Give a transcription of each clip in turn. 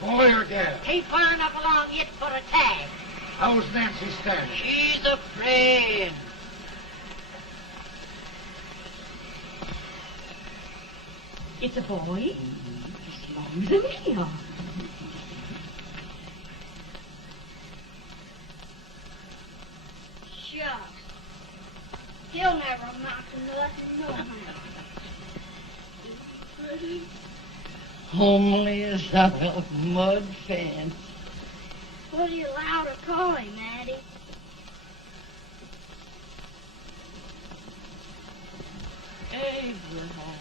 Boy or gal? Ain't far enough along yet for a tag. How's Nancy standing? She's a friend. It's a boy. As long as a me are. Shucks. He'll never amount to nothing, no how. Pretty. Homely as a mud fence. What are you allowed to call him, Addie? Abraham.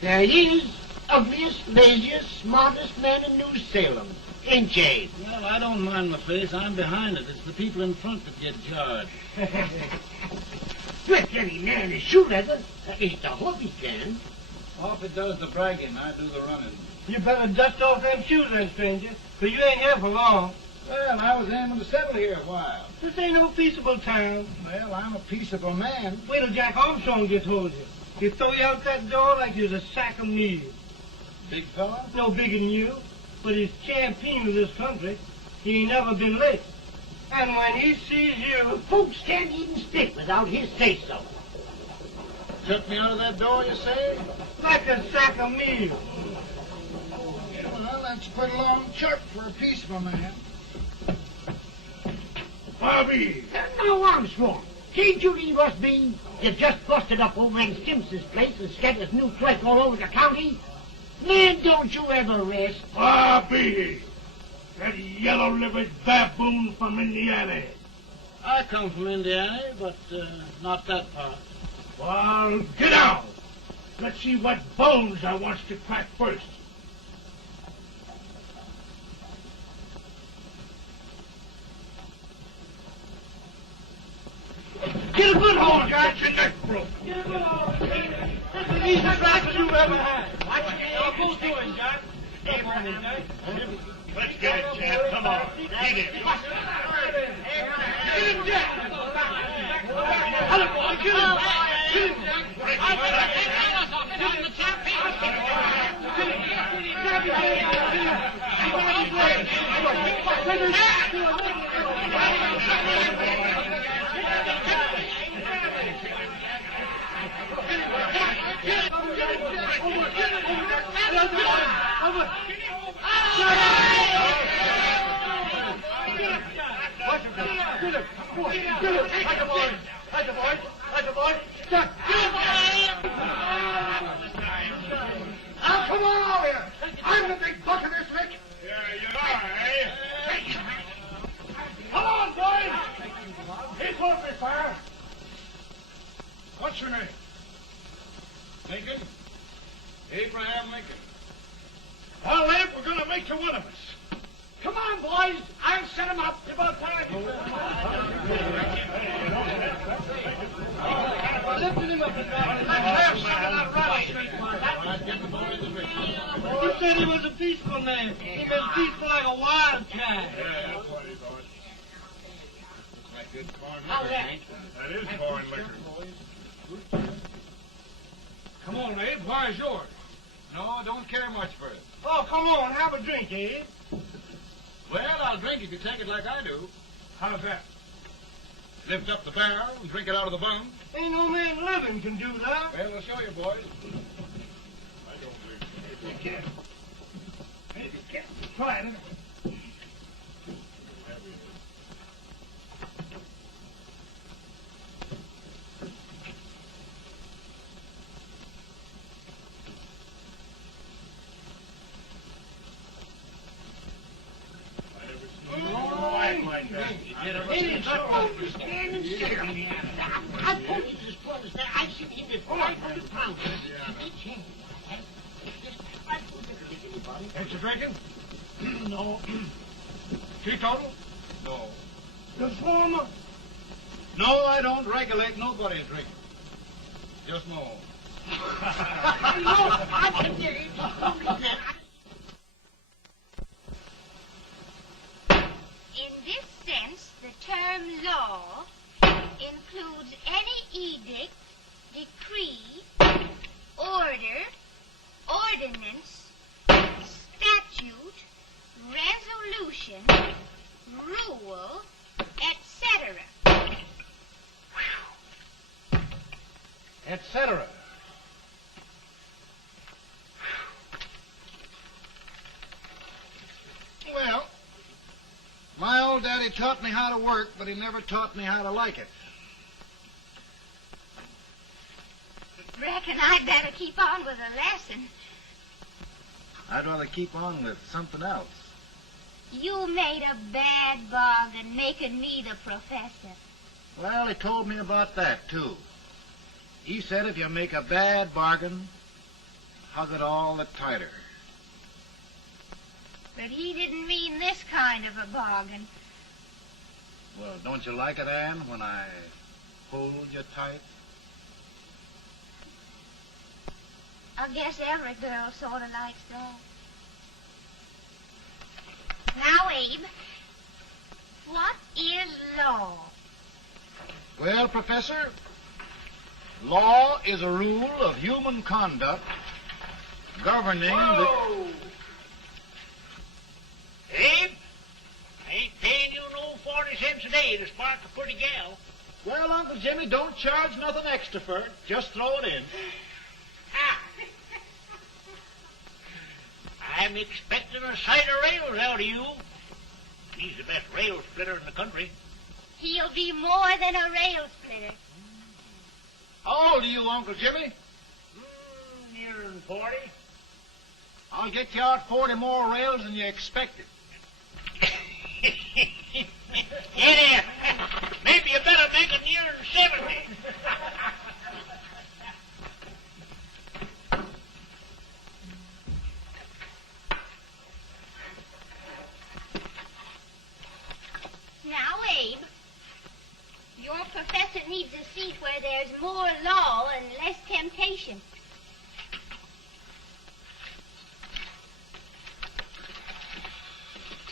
There he is, ugliest, laziest, smartest man in New Salem, ain't ye? Well, I don't mind my face. I'm behind it. It's the people in front that get jarred. Let any man is shoot at it. It's the hope he can. Off it does the bragging. I do the running. You better dust off them shoes then, stranger, for you ain't here for long. Well, I was aiming to settle here a while. This ain't no peaceable town. Well, I'm a peaceable man. Wait till Jack Armstrong gets hold of you. He'll throw you out that door like you was a sack of meal. Big fella? No bigger than you, but he's champion of this country. He ain't never been late. And when he sees you... Folks can't even speak without his say-so. Took me out of that door, you say? Like a sack of meal. Well, that's quite a long chirp for a peaceful man. Bobby! Now, Armstrong, can't you leave us be? You just busted up over in Stimpson's place and scattered new flesh all over the county. Man, don't you ever rest. Bobby! That yellow-livered baboon from Indiana. I come from Indiana, but not that part. Well, get out. Let's see what bones I wants to crack first. Get a good hold, Jack. Get your neck broke. Get a good hold. That's the easiest rifle you've ever had. Watch it. Y'all both doing, Jack. Hey, morning, Jack. Let's get it, Jack. Come on. Get it. Get him, Jack. Hello, boy. Get him. Get him, Jack. Now, come on over here. I'm the big buck of this lick. Yeah, you are, eh? Come on, boys. He's going to be fire. What's your name? Lincoln? Abraham Lincoln. Well, Lamp, we're going to make you one of us. Come on, boys. I'll set him up. It's about time. Lifting him up and down. Let's have some of that rattlesnake. You said he was a peaceful man. He was peaceful like a wild cat. Yeah, that's what he thought. Looks like good corn How's liquor. that? That is corn liquor. Come on, Abe. Why is yours? No, don't care much for it. Oh, come on. Have a drink, Abe. Well, I'll drink if you take it like I do. How's that? Lift up the barrel and drink it out of the bung. Ain't no man living can do that. Well, I'll show you, boys. I don't believe it. You can't. Maybe you can't. Try it. I told you this was that. I seen him at 500 pounds. Ain't you drinking? No. Teetotal? No. The former. No, I don't regulate nobody's drinking. Just my own. I can get it. In this sense, the term law includes any edict, decree, order, ordinance, statute, resolution, rule, etc. Etc. Well, my old daddy taught me how to work, but he never taught me how to like it. Reckon I'd better keep on with the lesson. I'd rather keep on with something else. You made a bad bargain making me the professor. Well, he told me about that, too. He said if you make a bad bargain, hug it all the tighter. But he didn't mean this kind of a bargain. Well, don't you like it, Ann, when I hold you tight? I guess every girl sort of likes that. Now, Abe, what is law? Well, Professor, law is a rule of human conduct governing Whoa! Abe, I ain't paying you no 40 cents a day to spark a pretty gal. Well, Uncle Jimmy, don't charge nothing extra for it. Just throw it in. I'm expecting a sight of rails out of you. He's the best rail splitter in the country. He'll be more than a rail splitter. How old are you, Uncle Jimmy? Nearing 40. I'll get you out 40 more rails than you expected. Yeah, maybe you better make it nearing 70. Now, Abe, your professor needs a seat where there's more law and less temptation.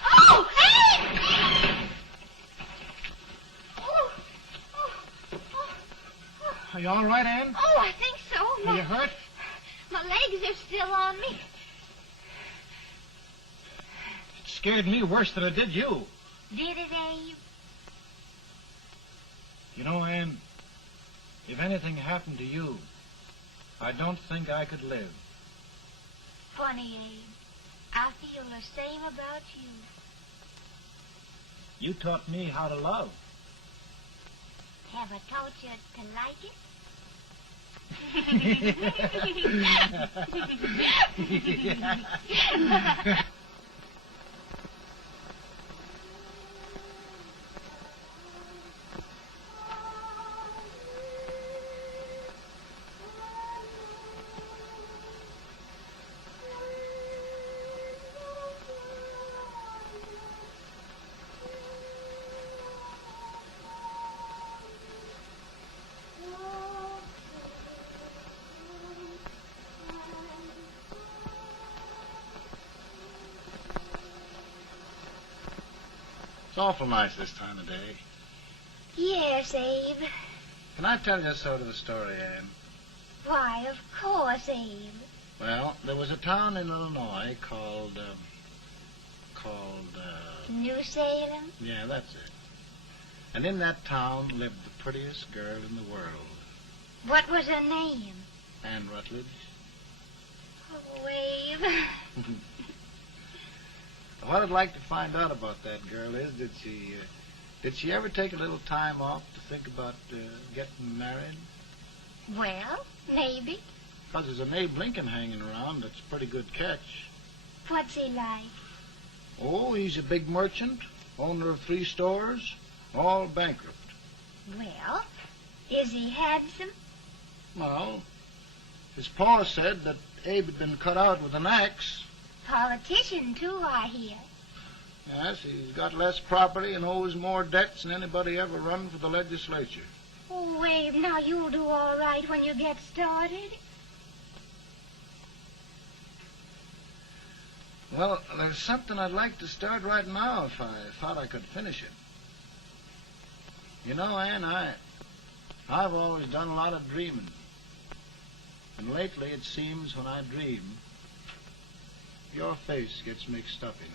Oh, Abe! Oh, oh, oh, oh. Are you all right, Ann? Oh, I think so. Are you hurt? My legs are still on me. It scared me worse than it did you. Did it, Abe? You know, Ann, if anything happened to you, I don't think I could live. Funny, Abe. I feel the same about you. You taught me how to love. Have I taught you to like it? It's awful nice this time of day. Yes, Abe. Can I tell you sort of a story, Ann? Why, of course, Abe. Well, there was a town in Illinois called, New Salem? yeah, that's it. And in that town lived the prettiest girl in the world, What was her name? Ann Rutledge. Oh, Abe. What I'd like to find out about that girl is, did she ever take a little time off to think about getting married? Well, maybe. Because there's an Abe Lincoln hanging around that's a pretty good catch. What's he like? Oh, he's a big merchant, owner of 3 stores, all bankrupt. Well, is he handsome? Well, his pa said that Abe had been cut out with an axe. Politician, too, I hear. Yes, he's got less property and owes more debts than anybody ever run for the legislature. Oh, Abe, now you'll do all right when you get started. Well, there's something I'd like to start right now if I thought I could finish it. You know, Ann, I've always done a lot of dreaming. And lately it seems when I dream, your face gets mixed up in it.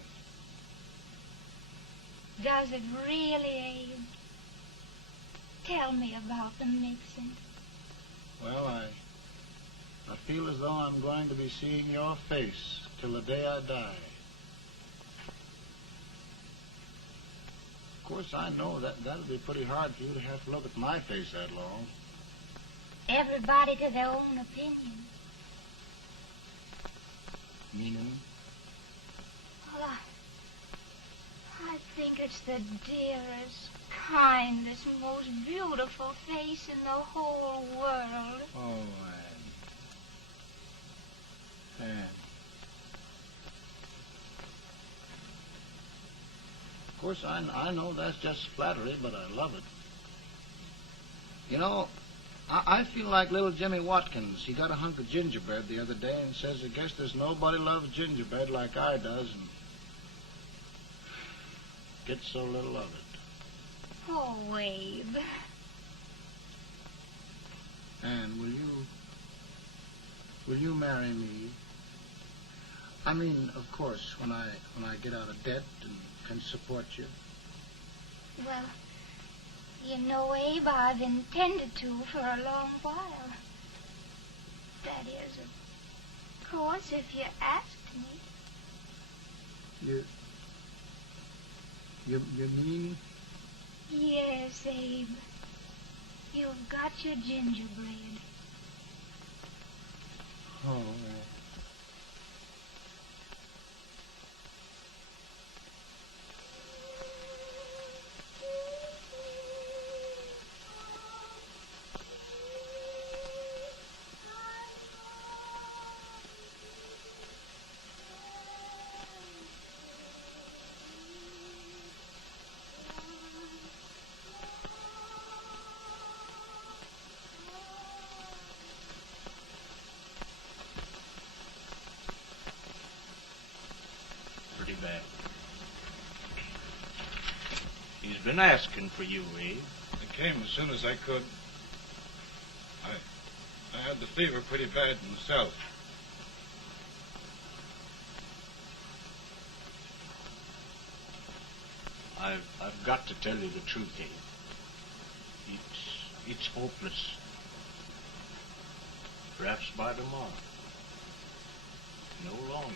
Does it really, Abe? Tell me about the mixing. Well, I feel as though I'm going to be seeing your face till the day I die. Of course, I know that'll be pretty hard for you to have to look at my face that long. Everybody to their own opinion. Meaning? Well, I think it's the dearest, kindest, most beautiful face in the whole world. Oh, Ann. Ann. Of course, I know that's just flattery, but I love it. You know, I feel like little Jimmy Watkins. He got a hunk of gingerbread the other day and says, I guess there's nobody loves gingerbread like I does, and gets so little of it. Oh, Abe. Ann, will you marry me? I mean, of course, when I get out of debt and can support you. Well, you know, Abe, I've intended to for a long while. That is, of course, if you asked me. You mean? Yes, Abe. You've got your gingerbread. Oh, Bad. He's been asking for you, Abe. I came as soon as I could. I had the fever pretty bad myself. I've got to tell you the truth, Abe. It's hopeless. Perhaps by tomorrow. No longer.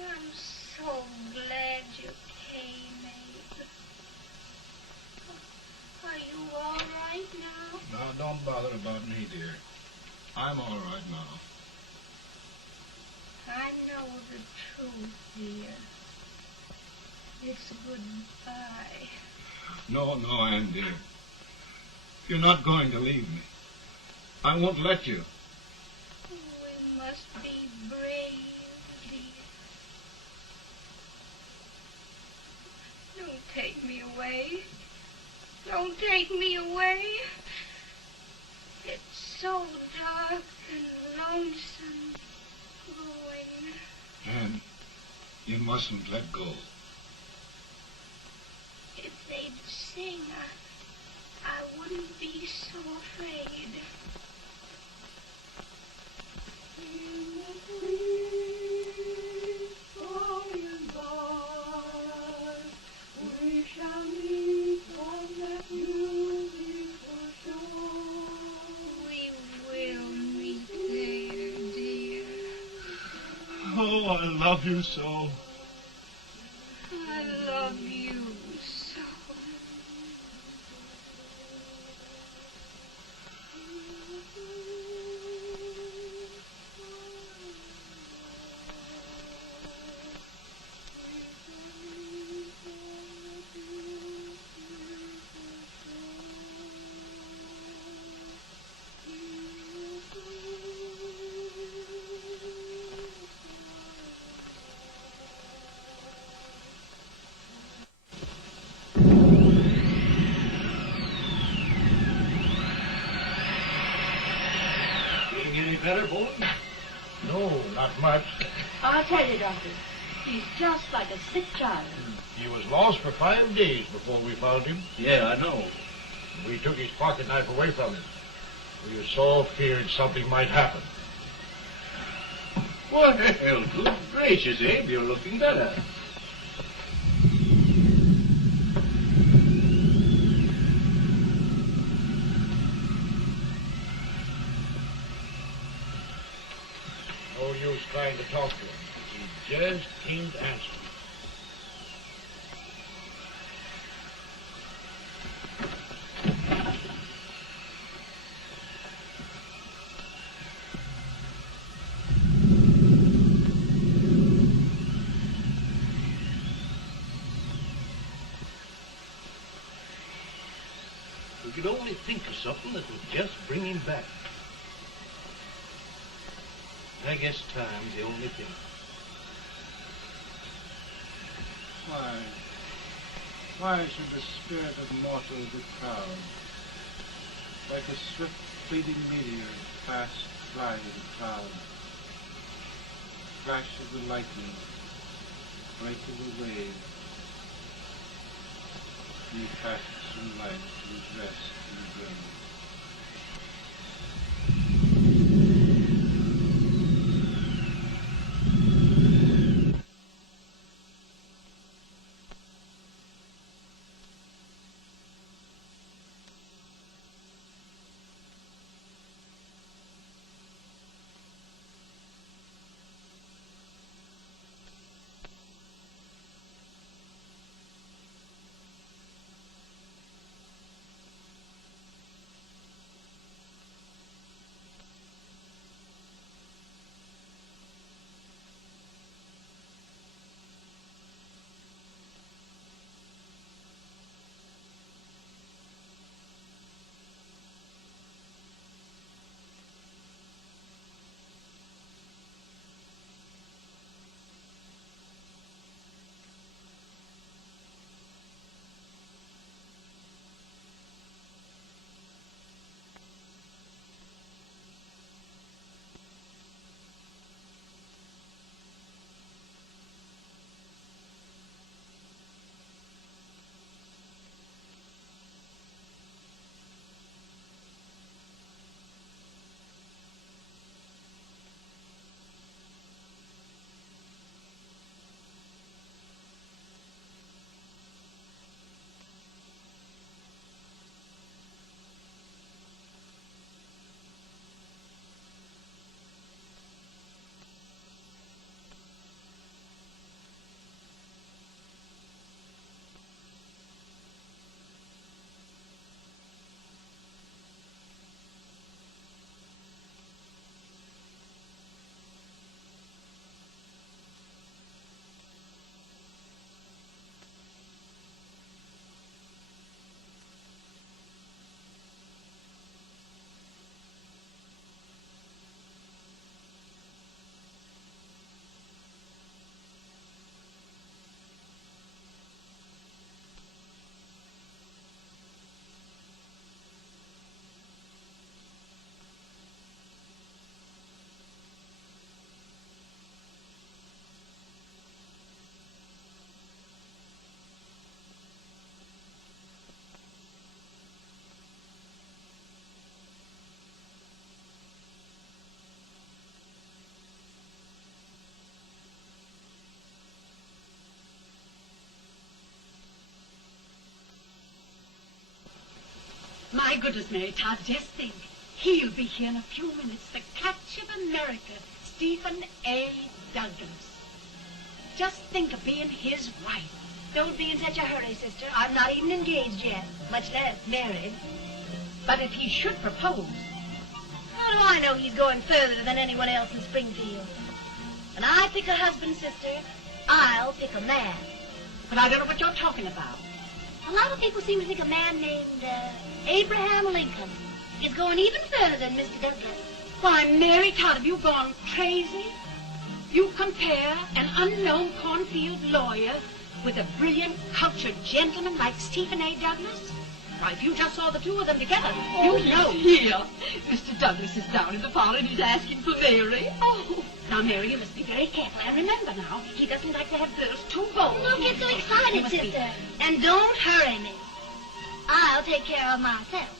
I'm so glad you came, Abe. Are you all right now? No, don't bother about me, dear. I'm all right now. I know the truth, dear. It's goodbye. No, Ann, dear. You're not going to leave me. I won't let you. We must be brave, dear. Don't take me away. Don't take me away. It's so dark and lonesome going. Ann, you mustn't let go. If they'd sing, I wouldn't be so afraid. We shall meet on that beautiful shore. We will meet there, dear. Oh, I love you so. I love you so. he any better, boy? No, not much. I'll tell you, Doctor, he's just like a sick child. He was lost for 5 days before we found him. Yeah, I know. We took his pocket knife away from him. We were so feared something might happen. Well, good gracious, Abe, you're looking better. No use trying to talk to him. He just can't answer. We could only think of something that would just bring him back. I guess time's the only thing. Why should the spirit of mortal be proud? Like a swift fleeting meteor, fast gliding cloud. Flash of the lightning, break of the wave. He passes from life to his rest in the grave. My goodness, Mary Todd, just think. He'll be here in a few minutes. The catch of America, Stephen A. Douglas. Just think of being his wife. Don't be in such a hurry, sister. I'm not even engaged yet, much less married. But if he should propose... How do I know he's going further than anyone else in Springfield? When I pick a husband, sister, I'll pick a man. But I don't know what you're talking about. A lot of people seem to think a man named Abraham Lincoln is going even further than Mr. Douglas. Why, Mary Todd, have you gone crazy? You compare an unknown cornfield lawyer with a brilliant, cultured gentleman like Stephen A. Douglas? Why, if you just saw the two of them together, Oh, you'd know. Here. Mr. Douglas is down in the parlor and he's asking for Mary. Oh. Now, Mary, you must be very careful. And remember now, he doesn't like to have girls too bold. Don't get so You excited, must be- sister. And don't hurry me. I'll take care of myself.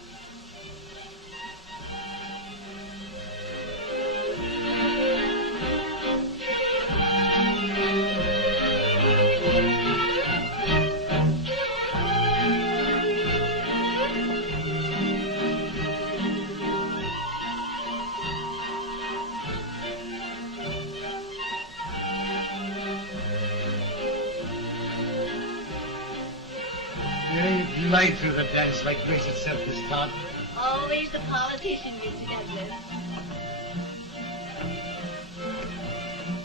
You glide through the dance like grace itself, Miss Todd. Always the politician, Mr. Douglas.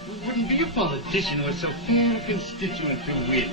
You wouldn't be a politician with so fair a constituent to win.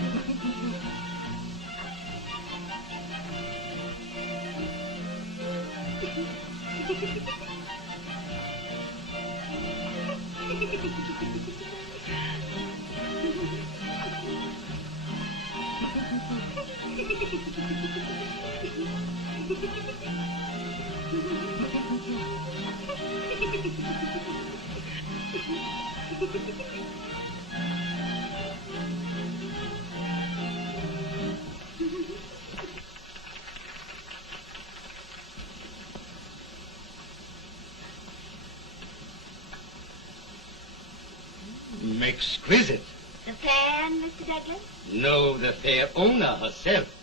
Exquisite. The fan, Mr. Douglas? No, the fair owner herself.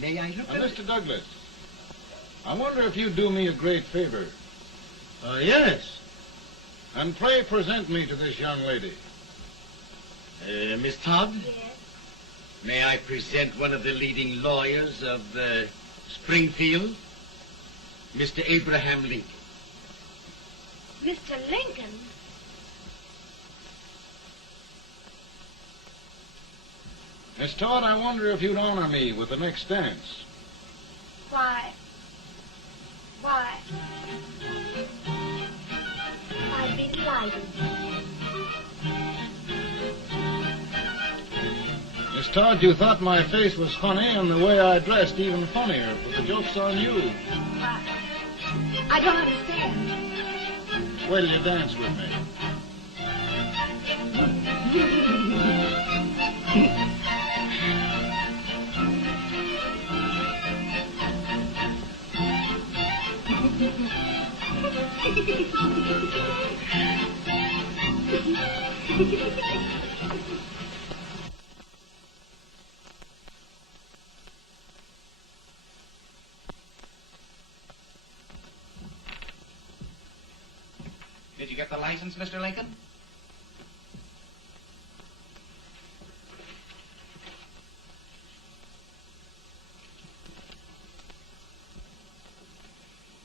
May I look at it? Mr. Douglas, I wonder if you'd do me a great favor. Yes. And pray present me to this young lady. Miss Todd? Yes. May I present one of the leading lawyers of Springfield, Mr. Abraham Lincoln. Mr. Lincoln? Miss Todd, I wonder if you'd honor me with the next dance. Why? I'd be delighted. Miss Todd, you thought my face was funny and the way I dressed even funnier, but the joke's on you. I don't understand. Wait till you dance with me. Did you get the license, Mr. Lincoln?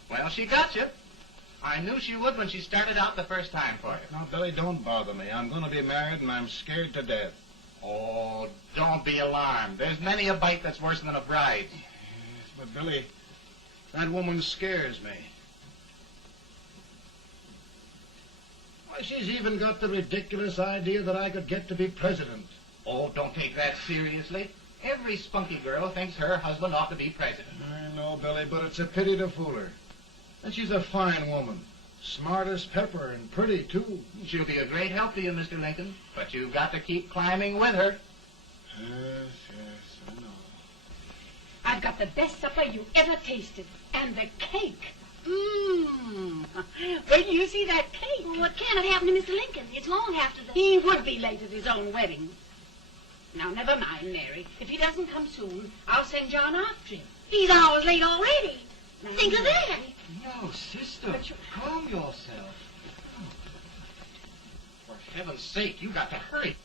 Well, she got you. I knew she would when she started out the first time for you. Now, Billy, don't bother me. I'm going to be married and I'm scared to death. Oh, don't be alarmed. There's many a bite that's worse than a bride. Yes, but Billy, that woman scares me. Why, she's even got the ridiculous idea that I could get to be president. Oh, don't take that seriously. Every spunky girl thinks her husband ought to be president. I know, Billy, but it's a pity to fool her. And she's a fine woman. Smart as pepper and pretty, too. She'll be a great help to you, Mr. Lincoln. But you've got to keep climbing with her. Yes, I know. I've got the best supper you ever tasted. And the cake. Mmm. Wait till you see that cake. Well, what can have happened to Mr. Lincoln? It's long after the... He would be late at his own wedding. Now, never mind, Mary. If he doesn't come soon, I'll send John after him. He's hours late already. Now, Think of that. No, sister, calm yourself. For heaven's sake, you got to hurry.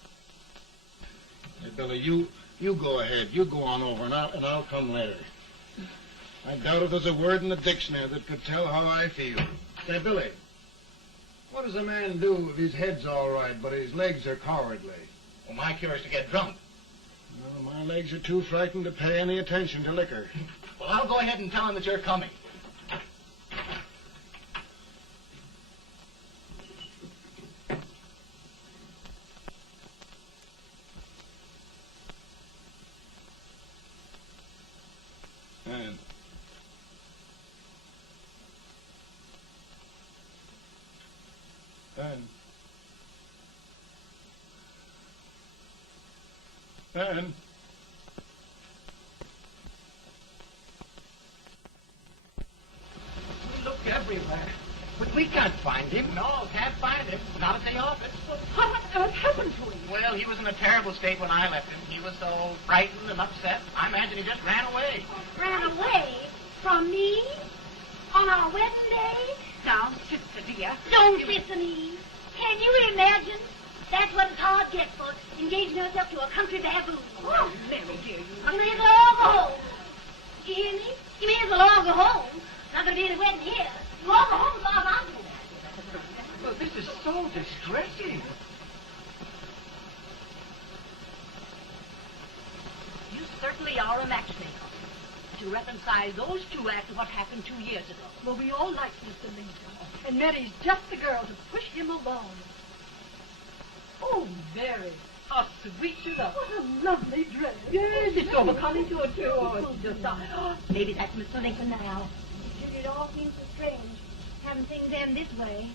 Hey, Billy, you go ahead. You go on over, and I'll come later. I doubt if there's a word in the dictionary that could tell how I feel. Say, Billy, what does a man do if his head's all right, but his legs are cowardly? Well, my cure is to get drunk. Well, my legs are too frightened to pay any attention to liquor. Well, I'll go ahead and tell him that you're coming. Ann. We looked everywhere, but we can't find him. No, can't find him. Not at the office. Well, what on earth happened to him? Well, he was in a terrible state when I left him. He was so frightened and upset. I imagine he just ran away. Ran away from me on our wedding day? Now, sister dear, Don't listen, Eve. Can you imagine? That's what it's hard gets for engaging herself to a country baboon. oh, Mary dear, you... You may as well all go home. You hear me? You may as well all go home. Not going to be any wedding here. You all go home as far as I'm concerned. Well, this is so distressing. You certainly are a matchmaker. To reconcile those two after what happened 2 years ago. Well, we all like Mr. Lincoln. And Mary's just the girl to push him along. Oh, Mary, how sweet you look. What a lovely dress. Yes, it's overcoming to it, too. Oh, it's just... maybe that's Mr. Lincoln now. It all seems so strange, having things end this way.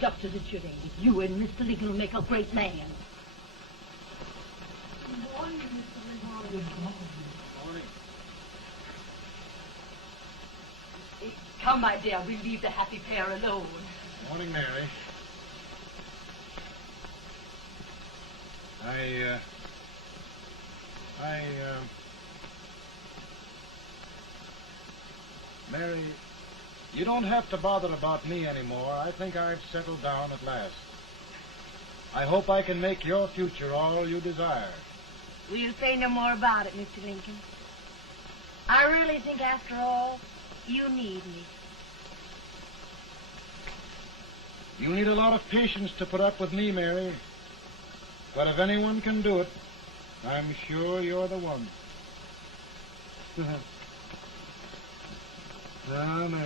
Just as it should end. You and Mr. Lincoln will make a great man. Good morning, Mr. Lincoln. Good morning. Come, my dear, we'll leave the happy pair alone. Morning, Mary. Mary, you don't have to bother about me anymore. I think I've settled down at last. I hope I can make your future all you desire. We'll say no more about it, Mr. Lincoln. I really think, after all, you need me. You need a lot of patience to put up with me, Mary. But if anyone can do it, I'm sure you're the one. Ah, Mary.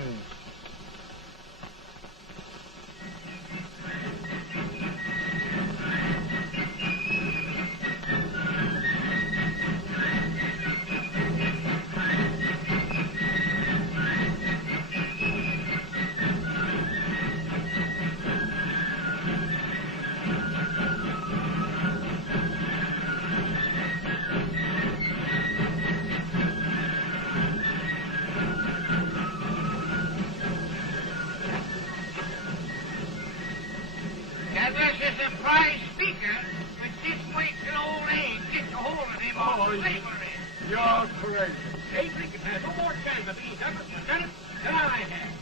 You're crazy. Lincoln has no more chance of being Douglas Lieutenant than I have.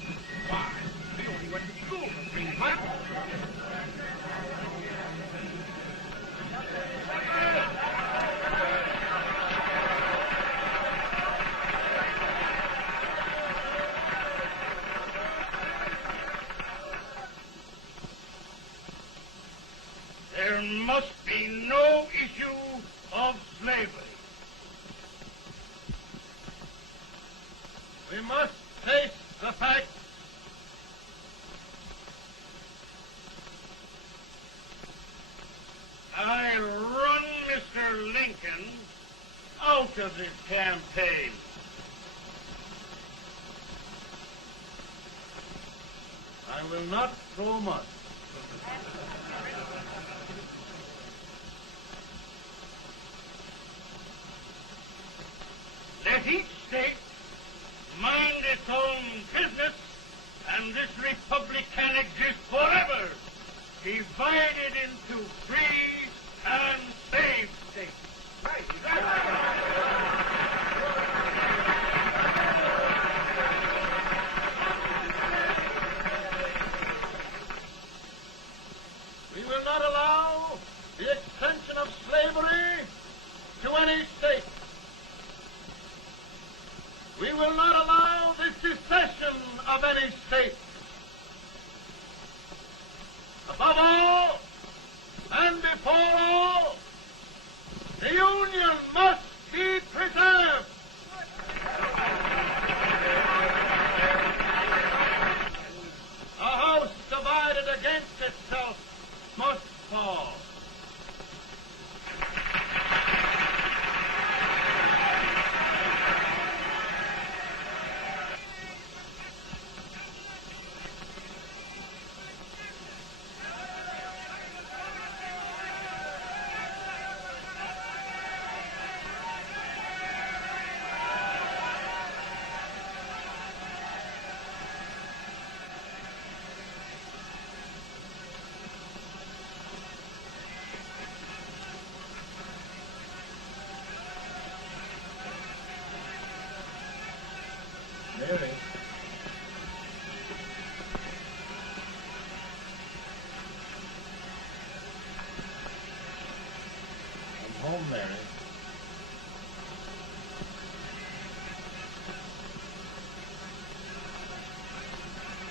Why? They only went to school for 3 months. There must be no issue of slavery. We must face the fact I run Mr. Lincoln out of his campaign. I will not throw mud. Let each state mind its own business, and this republic can exist forever, divided into free and slave states. Right. We will not allow the extension of slavery to any state. We will not allow the secession of any state. Above all, and before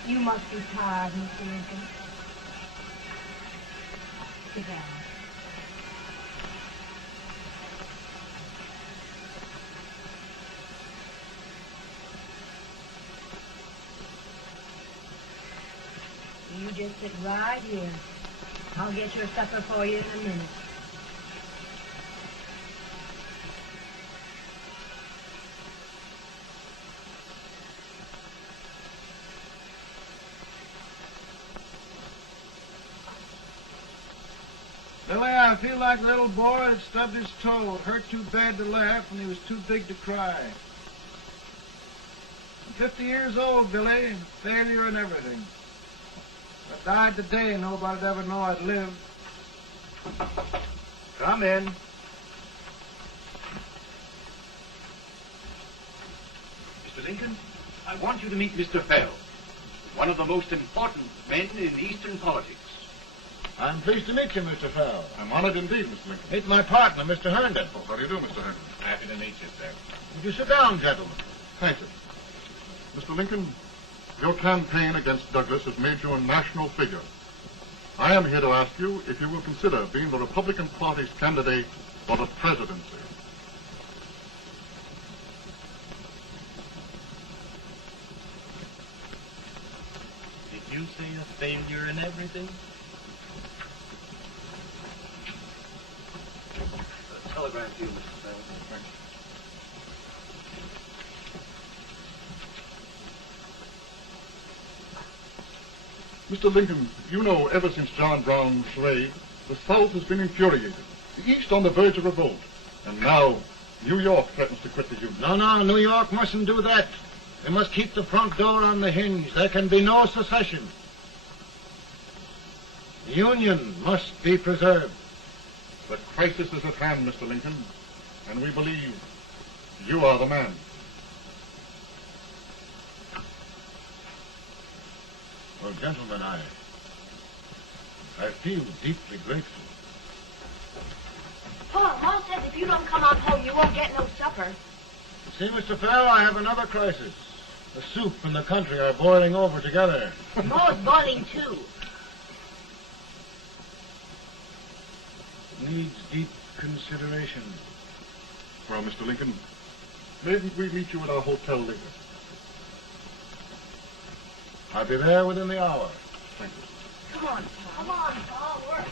You must be tired, Mr. Lincoln. Sit down. You just sit right here. I'll get your supper for you in a minute. Billy, I feel like a little boy that stubbed his toe. It hurt too bad to laugh, and he was too big to cry. I'm 50 years old, Billy, failure and everything. If I died today, nobody'd ever know I'd lived. Come in. Mr. Lincoln, I want you to meet Mr. Fell, one of the most important men in Eastern politics. I'm pleased to meet you, Mr. Fell. I'm honored indeed, Mr. Lincoln. Meet my partner, Mr. Herndon. Oh, how do you do, Mr. Herndon? Happy to meet you, sir. Would you sit down, gentlemen? Thank you. Mr. Lincoln, your campaign against Douglas has made you a national figure. I am here to ask you if you will consider being the Republican Party's candidate for the presidency. Did you say a failure in everything? Telegram to you, Mr. Fell. Mr. Lincoln, you know, ever since John Brown slaved, the South has been infuriated, the East on the verge of revolt, and now New York threatens to quit the Union. No, New York mustn't do that. They must keep the front door on the hinge. There can be no secession. The Union must be preserved. The crisis is at hand, Mr. Lincoln, and we believe you are the man. Well, gentlemen, I feel deeply grateful. Ma says if you don't come on home, you won't get no supper. See, Mr. Fell, I have another crisis. The soup and the country are boiling over together. Ma's boiling too. Needs deep consideration. Well, Mr. Lincoln, maybe we meet you at our hotel later. I'll be there within the hour. Thank you. Come on, Paul, work.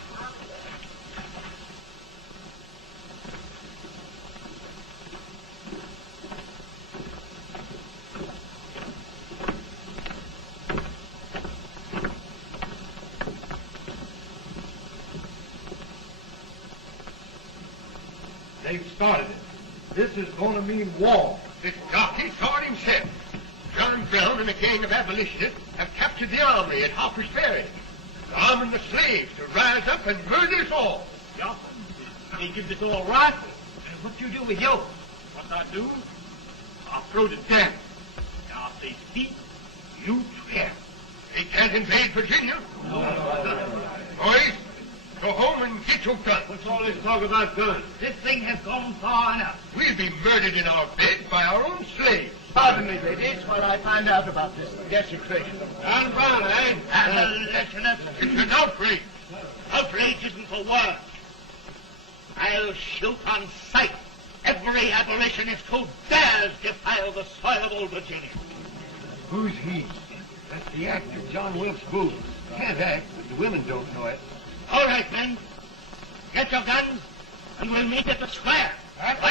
They've started it. This is going to mean war. This jockey saw it himself. John Brown and a gang of abolitionists have captured the armory at Harper's Ferry, arming the slaves to rise up and murder us all. Yeah, they give us all rifles. And what you do with yours? What I do? I'll throw the damn. Now, if they speak, you swear. They can't invade Virginia. Boys, go home and get your guns. What's all this talk about guns? This thing has gone far enough. We'll be murdered in our bed by our own slaves. Pardon me, ladies, while I find out about this desecration. John Brown, eh? Abolitionists. It's an outrage. Outrage isn't for words. I'll shoot on sight every abolitionist who dares defile the soil of old Virginia. Who's he? That's the actor, John Wilkes Booth. Can't act, but the women don't know it. All right, men. Get your guns, and we'll meet at the square. At the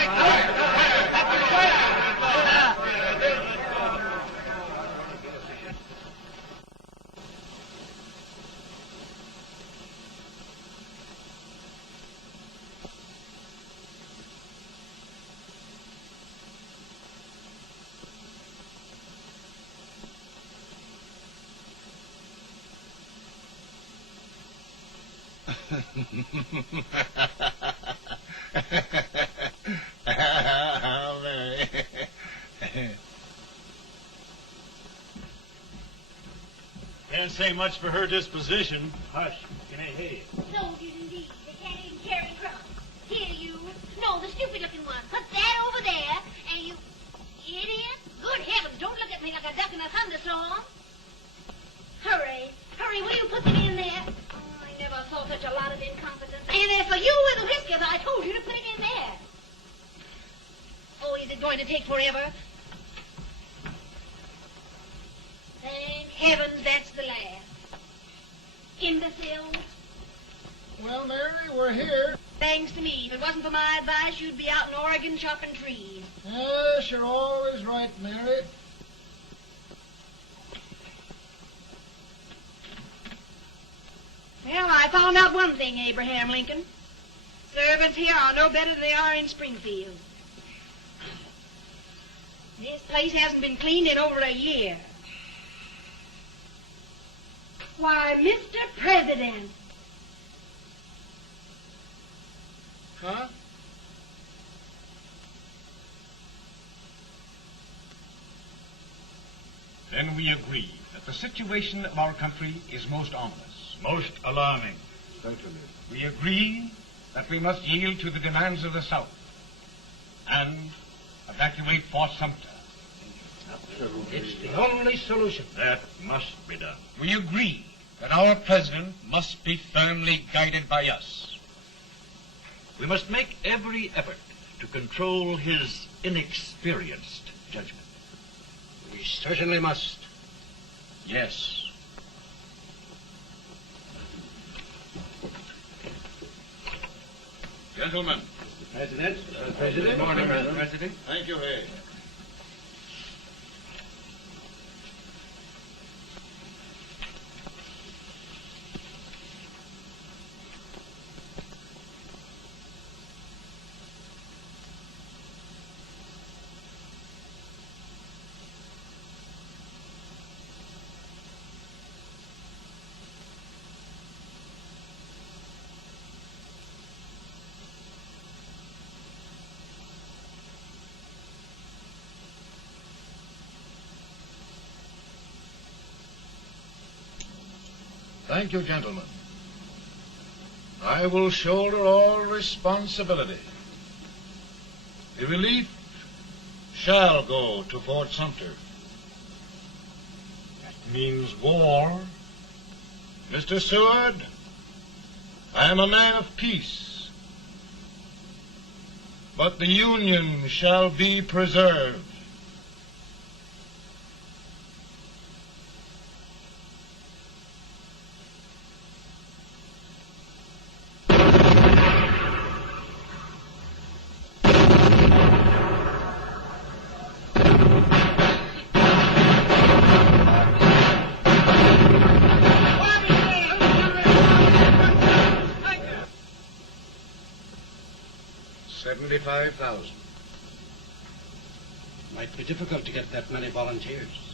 How very. Can't say much for her disposition. Hush. Can I hear you? Soldiers indeed. They can't even carry crumbs. Here, you. No, the stupid-looking one. Put that over there, and you... Idiot. Good heavens, don't look at me like a duck in a thunderstorm. going to take forever. Thank heavens that's the last. Imbeciles. Well, Mary, we're here. Thanks to me. If it wasn't for my advice, you'd be out in Oregon chopping trees. Yes, you're always right, Mary. Well, I found out one thing, Abraham Lincoln. Servants here are no better than they are in Springfield. This place hasn't been cleaned in over a year. Why, Mr. President. Huh? Then we agree that the situation of our country is most ominous. Most alarming. Certainly. We agree that we must yield to the demands of the South and evacuate Fort Sumter. It's the only solution. That must be done. We agree that our president must be firmly guided by us. We must make every effort to control his inexperienced judgment. We certainly must. Yes. Gentlemen. President. Good morning, Mr. President. Thank you, Hay. Thank you, gentlemen. I will shoulder all responsibility. The relief shall go to Fort Sumter. That means war. Mr. Seward, I am a man of peace, but the Union shall be preserved. $75,000. Might be difficult to get that many volunteers.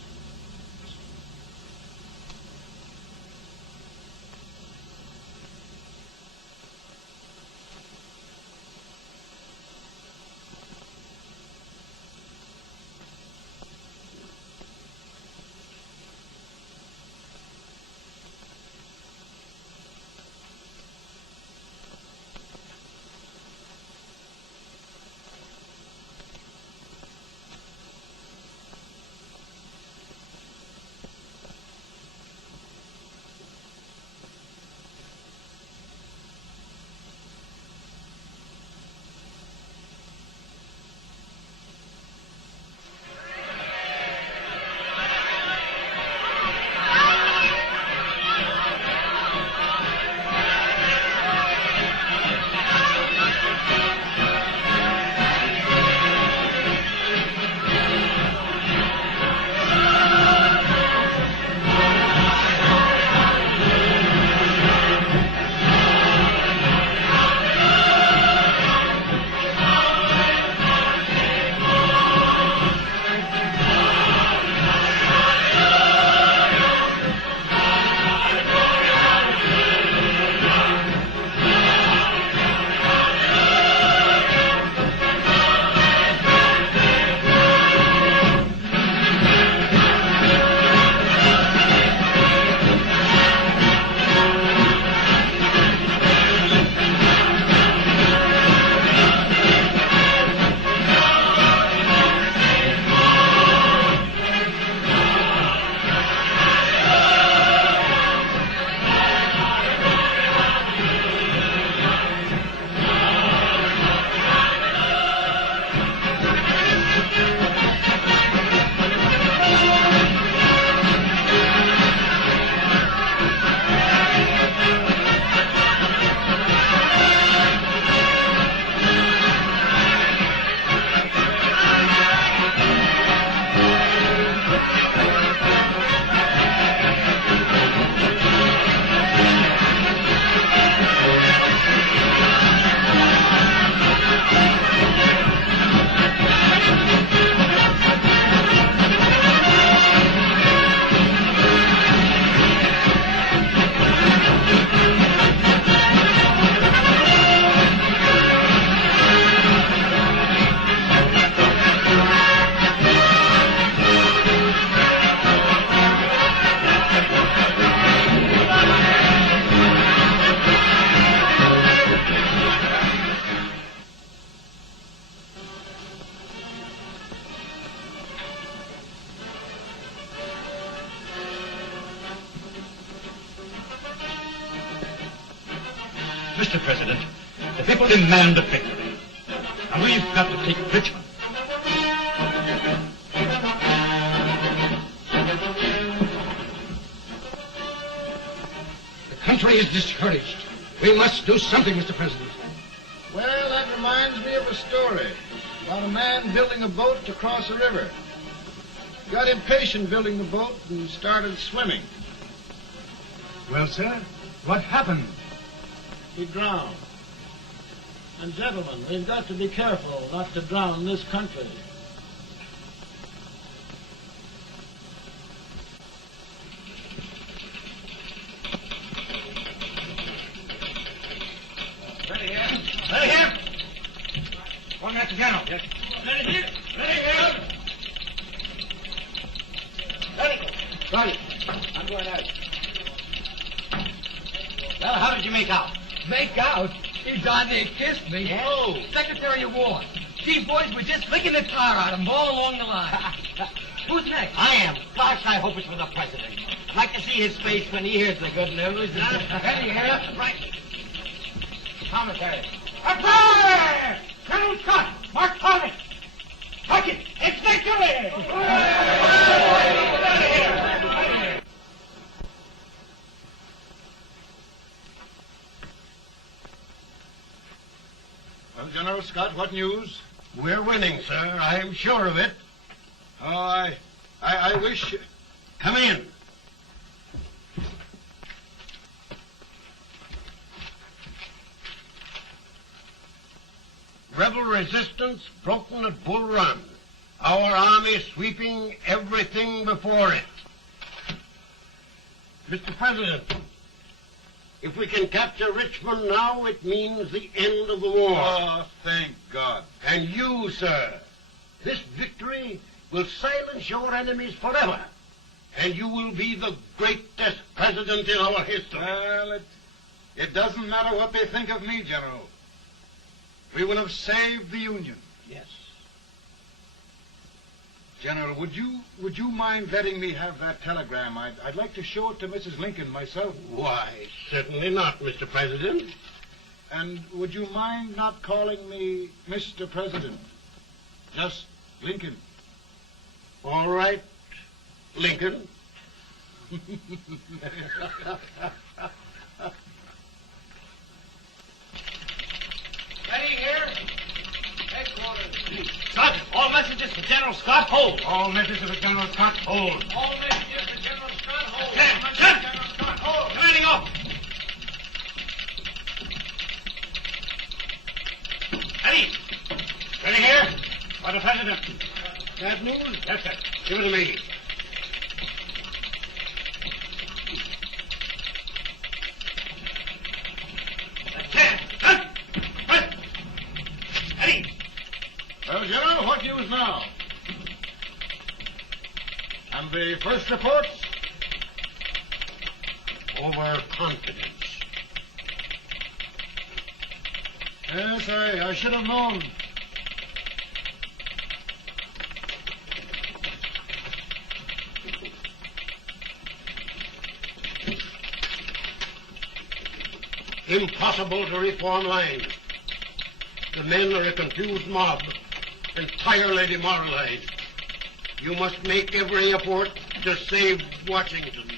Mr. President, the people demand a victory. And we've got to take Richmond. The country is discouraged. We must do something, Mr. President. Well, that reminds me of a story about a man building a boat to cross a river. Got impatient building the boat and started swimming. Well, sir, what happened? He drowned. And gentlemen, we've got to be careful not to drown this country. Ready here. Ready here. One at the general. Yes. Ready here. Ready here. Ready. Ready. I'm going out. Well, how did you make out? Make out? He darn near kissed me. Yeah? Oh, Secretary of War. Gee, boys, we're just licking the tar out of him all along the line. Who's next? I am. Gosh, I hope it's for the president. I'd like to see his face when he hears the good news. Ready here. Right. Commissary. Fire! Colonel Scott! Mark Thomas! Sergeant, it's victory! Well, General Scott, what news? We're winning, sir. I'm sure of it. Oh, I wish... Come in. Rebel resistance broken at Bull Run. Our army sweeping everything before it. Mr. President, if we can capture Richmond now, it means the end of the war. Oh, thank God. And you, sir, this victory will silence your enemies forever. And you will be the greatest president in our history. Well, it doesn't matter what they think of me, General. We will have saved the Union. Yes. General, would you mind letting me have that telegram? I'd like to show it to Mrs. Lincoln myself. Why, certainly not, Mr. President. And would you mind not calling me Mr. President? Just Lincoln. All right, Lincoln. Ready here. Headquarters. Sergeant, all messages for General Scott, hold. All messages for General Scott, hold. All messages for General Scott, hold. General Scott, hold. Commanding off. Ready. Ready here. For the President. Bad news? Yes, sir. Give it to me. Well, General, what news now? And the first reports? Overconfidence. Yes, I should have known. Impossible to reform lines. The men are a confused mob, entirely demoralized. You must make every effort to save Washington.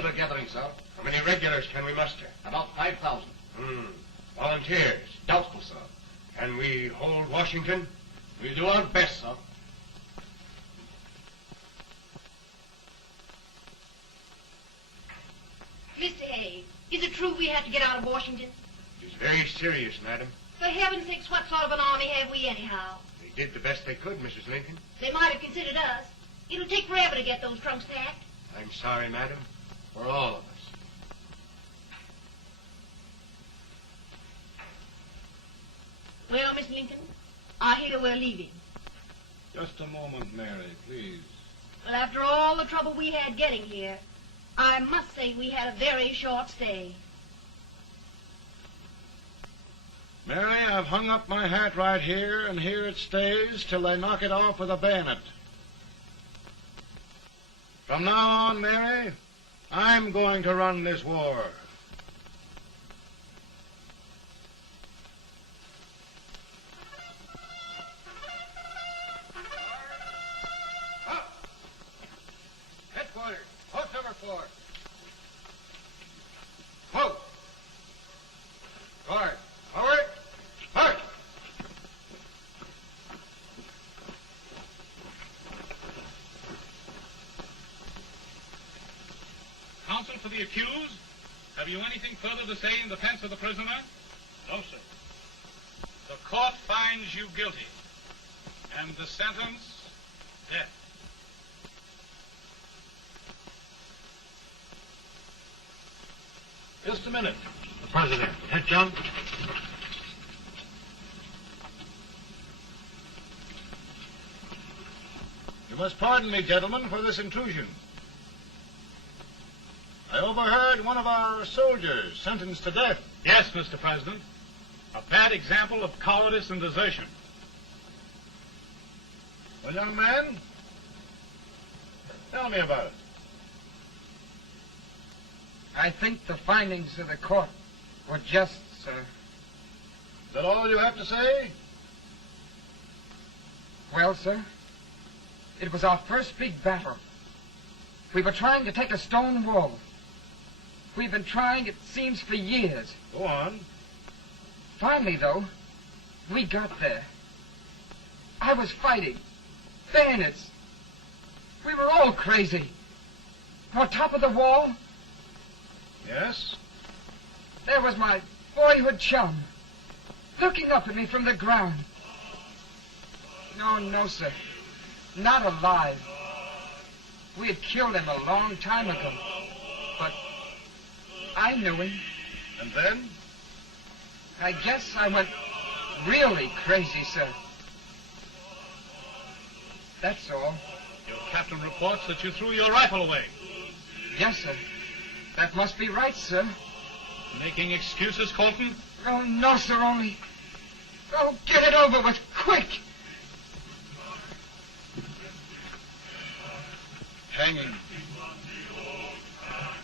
soldier gathering, sir. How many regulars can we muster? About 5,000. Volunteers? Doubtful, sir. Can we hold Washington? We'll do our best, sir. Mr. Hayes, is it true we have to get out of Washington? It is very serious, madam. For heaven's sakes, what sort of an army have we anyhow? They did the best they could, Mrs. Lincoln. They might have considered us. It'll take forever to get those trunks packed. I'm sorry, madam, for all of us. Well, Miss Lincoln, I hear we're leaving. Just a moment, Mary, please. Well, after all the trouble we had getting here, I must say we had a very short stay. Mary, I've hung up my hat right here, and here it stays till they knock it off with a bayonet. From now on, Mary, I'm going to run this war. Headquarters, post number 4. Halt! Guard, forward, march! Counsel for the accused, have you anything further to say in defense of the prisoner? No, sir. The court finds you guilty, and the sentence, death. Just a minute. The President. Head, John. You must pardon me, gentlemen, for this intrusion. I overheard one of our soldiers sentenced to death. Yes, Mr. President. A bad example of cowardice and desertion. Well, young man, tell me about it. I think the findings of the court were just, sir. Is that all you have to say? Well, sir, it was our first big battle. We were trying to take a stone wall. We've been trying, it seems, for years. Go on. Finally, though, we got there. I was fighting. Bayonets. We were all crazy. On top of the wall, Yes? there was my boyhood chum, looking up at me from the ground. No, sir. Not alive. We had killed him a long time ago. But I knew him. And then? I guess I went really crazy, sir. That's all. Your captain reports that you threw your rifle away. Yes, sir. That must be right, sir. Making excuses, Colton? Oh, no, sir, only... Oh, get it over with, quick! Hanging.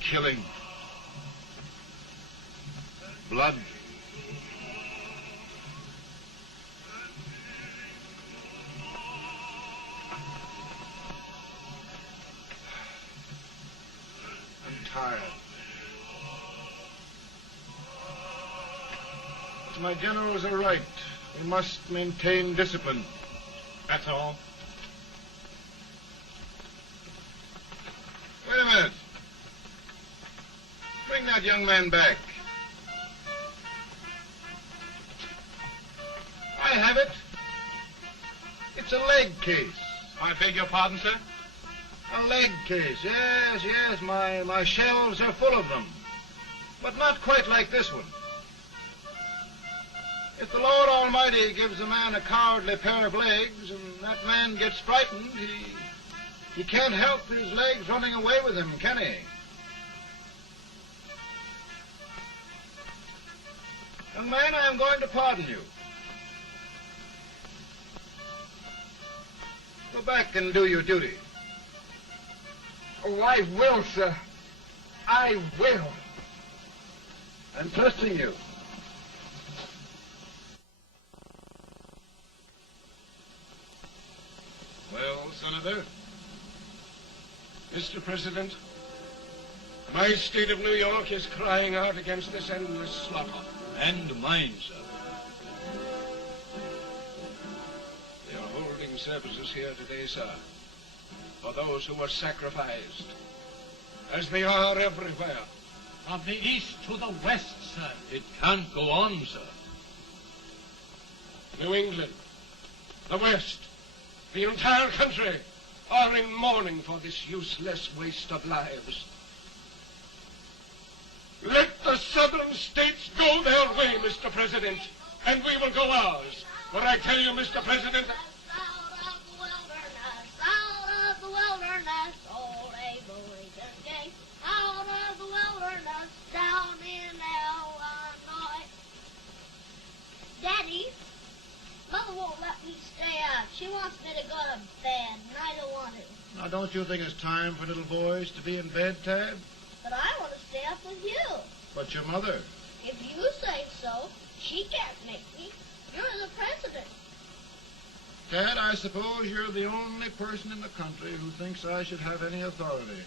Killing. Blood. I'm tired. But my generals are right. We must maintain discipline. That's all. Wait a minute. Bring that young man back. I have it. It's a leg case. I beg your pardon, sir? A leg case, yes. My shelves are full of them. But not quite like this one. If the Lord Almighty gives a man a cowardly pair of legs and that man gets frightened, he can't help his legs running away with him, can he? Young man, I am going to pardon you. Go back and do your duty. Oh, I will, sir. I will. I'm trusting you. Well, Senator? Mr. President, My state of New York is crying out against this endless slaughter. And mine, sir. They are holding services here today, sir, for those who were sacrificed, as they are everywhere. From the east to the west, sir. It can't go on, sir. New England, the West, the entire country are in mourning for this useless waste of lives. Let the southern states go their way, Mr. President, and we will go ours. For I tell you, Mr. President, Out of the wilderness, old Abraham came. Out of the wilderness, down in Illinois. Daddy, Mother won't let me stay out. She wants me to go to bed, and I don't want to. Now, don't you think it's time for little boys to be in bed, Tad? But I want to stay up with you. But your mother? If you say so, she can't make me. You're the president. Tad, I suppose you're the only person in the country who thinks I should have any authority.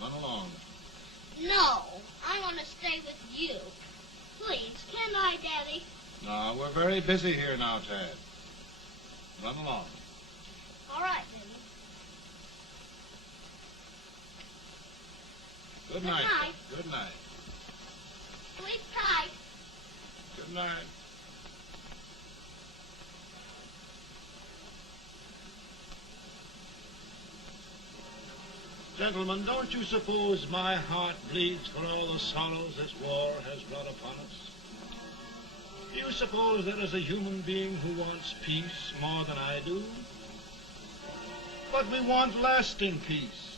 Run along. No, I want to stay with you. Please, can I, Daddy? No, we're very busy here now, Tad. Run along. All right, Daddy. Good night. Good night. Good night. Sleep tight. Good night. Gentlemen, don't you suppose my heart bleeds for all the sorrows this war has brought upon us? Do you suppose there is a human being who wants peace more than I do? But we want lasting peace.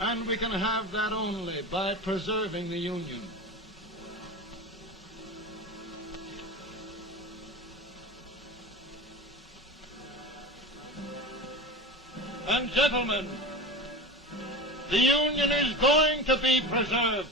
And we can have that only by preserving the Union. And gentlemen, the Union is going to be preserved.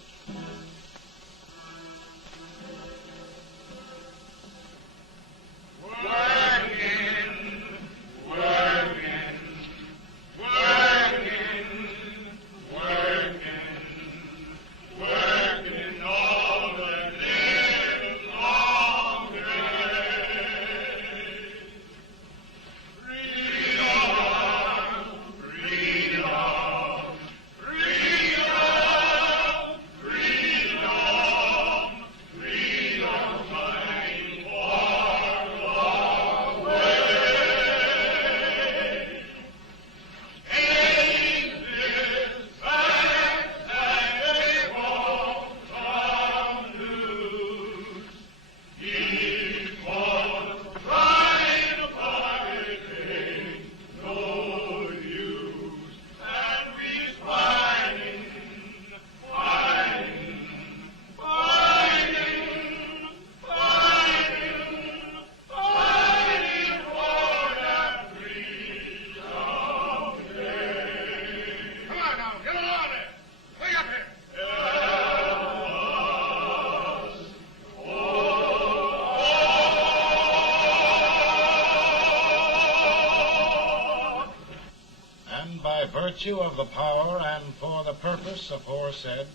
Of the power and for the purpose aforesaid,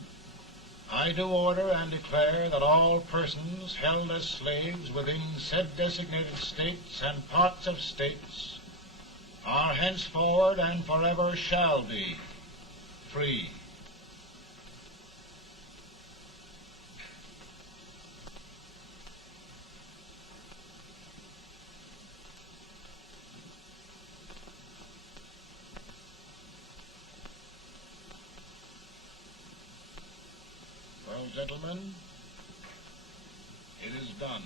I do order and declare that all persons held as slaves within said designated states and parts of states are henceforward and forever shall be free. Gentlemen, it is done.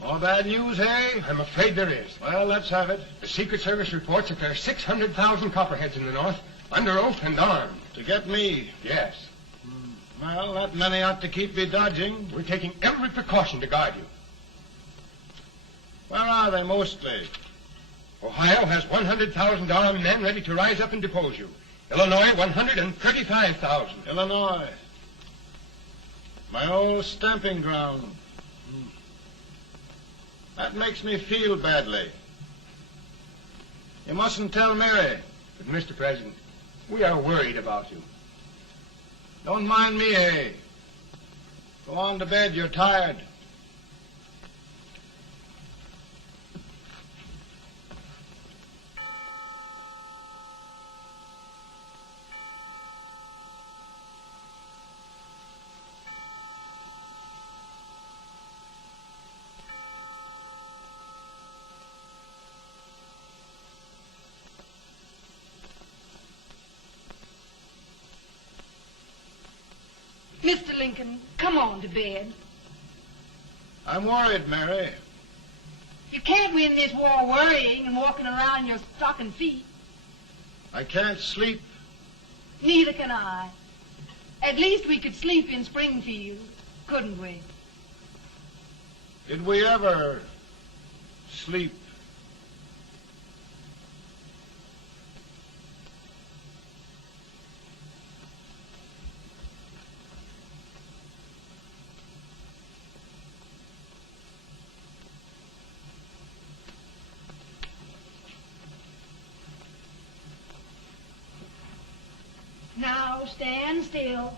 More bad news, eh? I'm afraid there is. Well, let's have it. The Secret Service reports that there are 600,000 copperheads in the North, under oath and armed. To get me? Yes. Well, that many ought to keep me dodging. We're taking every precaution to guard you. Where are they mostly? Ohio has 100,000 armed men ready to rise up and depose you. Illinois, 135,000. Illinois. My old stamping ground. That makes me feel badly. You mustn't tell Mary. But, Mr. President, we are worried about you. Don't mind me, eh? Go on to bed. You're tired. Mr. Lincoln, come on to bed. I'm worried, Mary. You can't win this war worrying and walking around in your stocking feet. I can't sleep. Neither can I. At least we could sleep in Springfield, couldn't we? Did we ever sleep? Now stand still.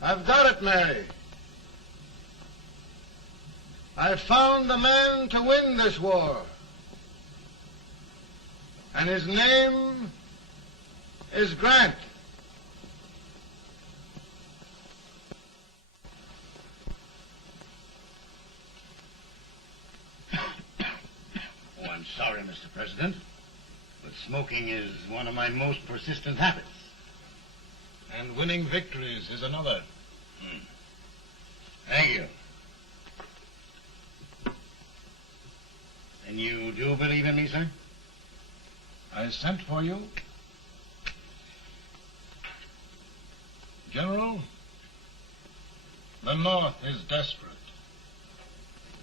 I've got it, Mary. I've found the man to win this war. And his name is Grant. Oh, I'm sorry, Mr. President, but smoking is one of my most persistent habits. And winning victories is another. Thank you. And you do believe in me, sir? I sent for you. General, the North is desperate.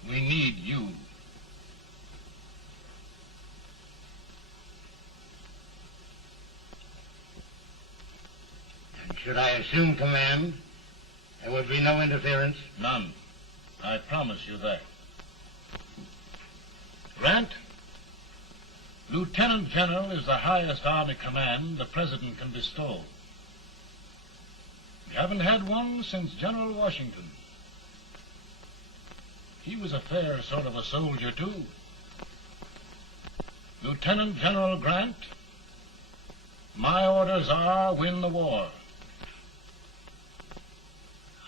We need you. And should I assume command, there would be no interference? None. I promise you that. Grant, Lieutenant General is the highest Army command the President can bestow. We haven't had one since General Washington. He was a fair sort of a soldier, too. Lieutenant General Grant, my orders are win the war.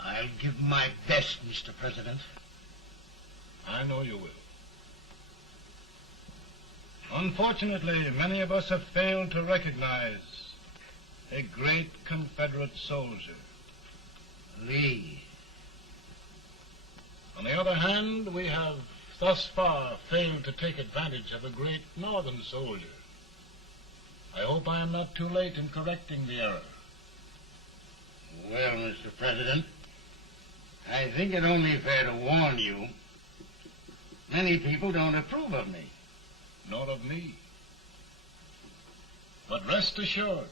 I'll give my best, Mr. President. I know you will. Unfortunately, many of us have failed to recognize a great Confederate soldier, Lee. On the other hand, we have thus far failed to take advantage of a great Northern soldier. I hope I am not too late in correcting the error. Well, Mr. President, I think it only fair to warn you. Many people don't approve of me. Nor of me. But rest assured,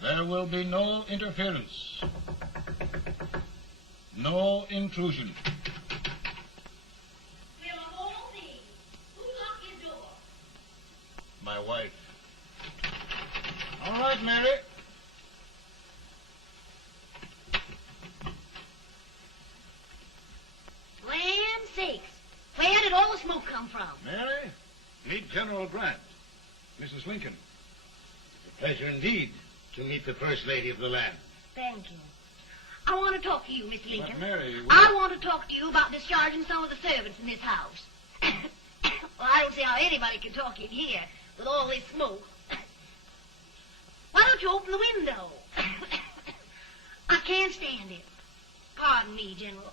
there will be no interference, no intrusion. Who locked his door? My wife. All right, Mary. Land sakes. Where did all the smoke come from? Mary, meet General Grant, Mrs. Lincoln. It's a pleasure indeed to meet the First Lady of the land. Thank you. I want to talk to you, Mr. Lincoln. But Mary, I want to talk to you about discharging some of the servants in this house. Well, I don't see how anybody can talk in here with all this smoke. Why don't you open the window? I can't stand it. Pardon me, General.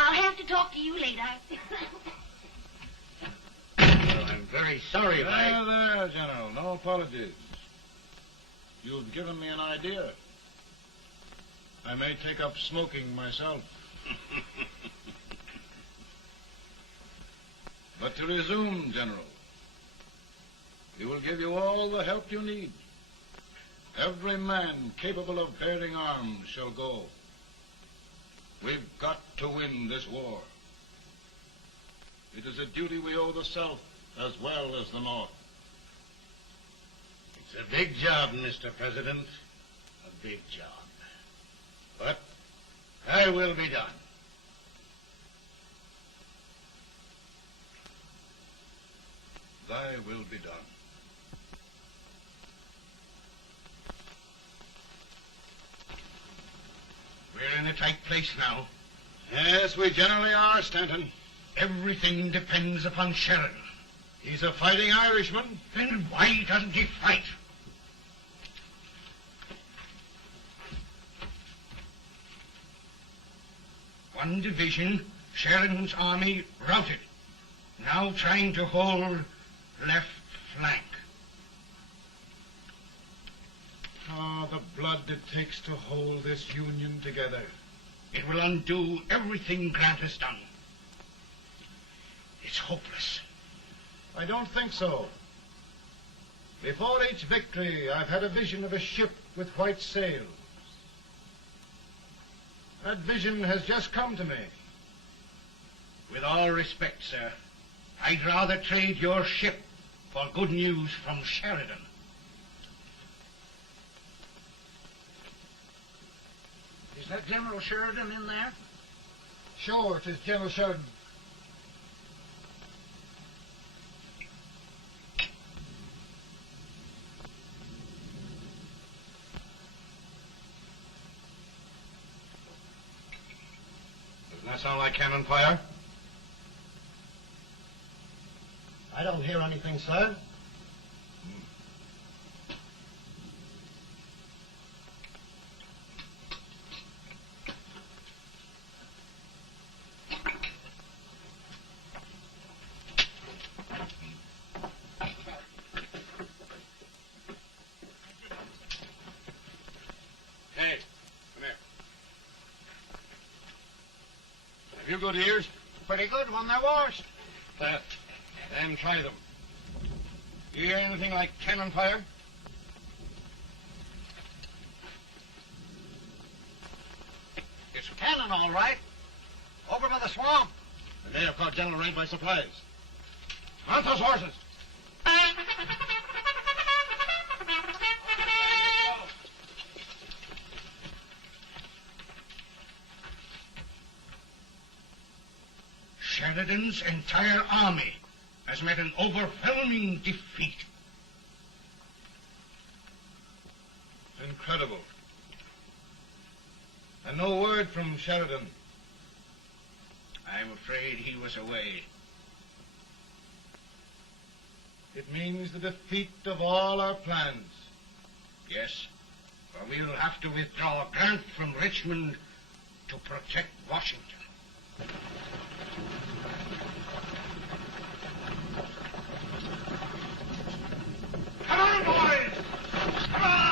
I'll have to talk to you later. Well, I'm very sorry if There, General. No apologies. You've given me an idea. I may take up smoking myself. But to resume, General, we will give you all the help you need. Every man capable of bearing arms shall go. We've got to win this war. It is a duty we owe the South as well as the North. It's a big job, Mr. President. A big job. But I will be done. Thy will be done. We're in a tight place now. Yes, we generally are, Stanton. Everything depends upon Sheridan. He's a fighting Irishman. Then why doesn't he fight? One division, Sheridan's army, routed. Now trying to hold left flank. Ah, the blood it takes to hold this Union together. It will undo everything Grant has done. It's hopeless. I don't think so. Before each victory, I've had a vision of a ship with white sails. That vision has just come to me. With all respect, sir, I'd rather trade your ship for good news from Sheridan. Is that General Sheridan in there? Sure, it is General Sheridan. Doesn't that sound like cannon fire? I don't hear anything, sir. Hey, come here. Have you good ears? Pretty good when they're washed. Then try them. You hear anything like cannon fire? It's cannon, all right. Over by the swamp. And they have caught General Wright by surprise. Mount those horses. Sheridan's entire army has met an overwhelming defeat. Incredible. And no word from Sheridan. I'm afraid he was away. It means the defeat of all our plans. Yes, for we'll have to withdraw Grant from Richmond to protect Washington. Come on, boys! Come on!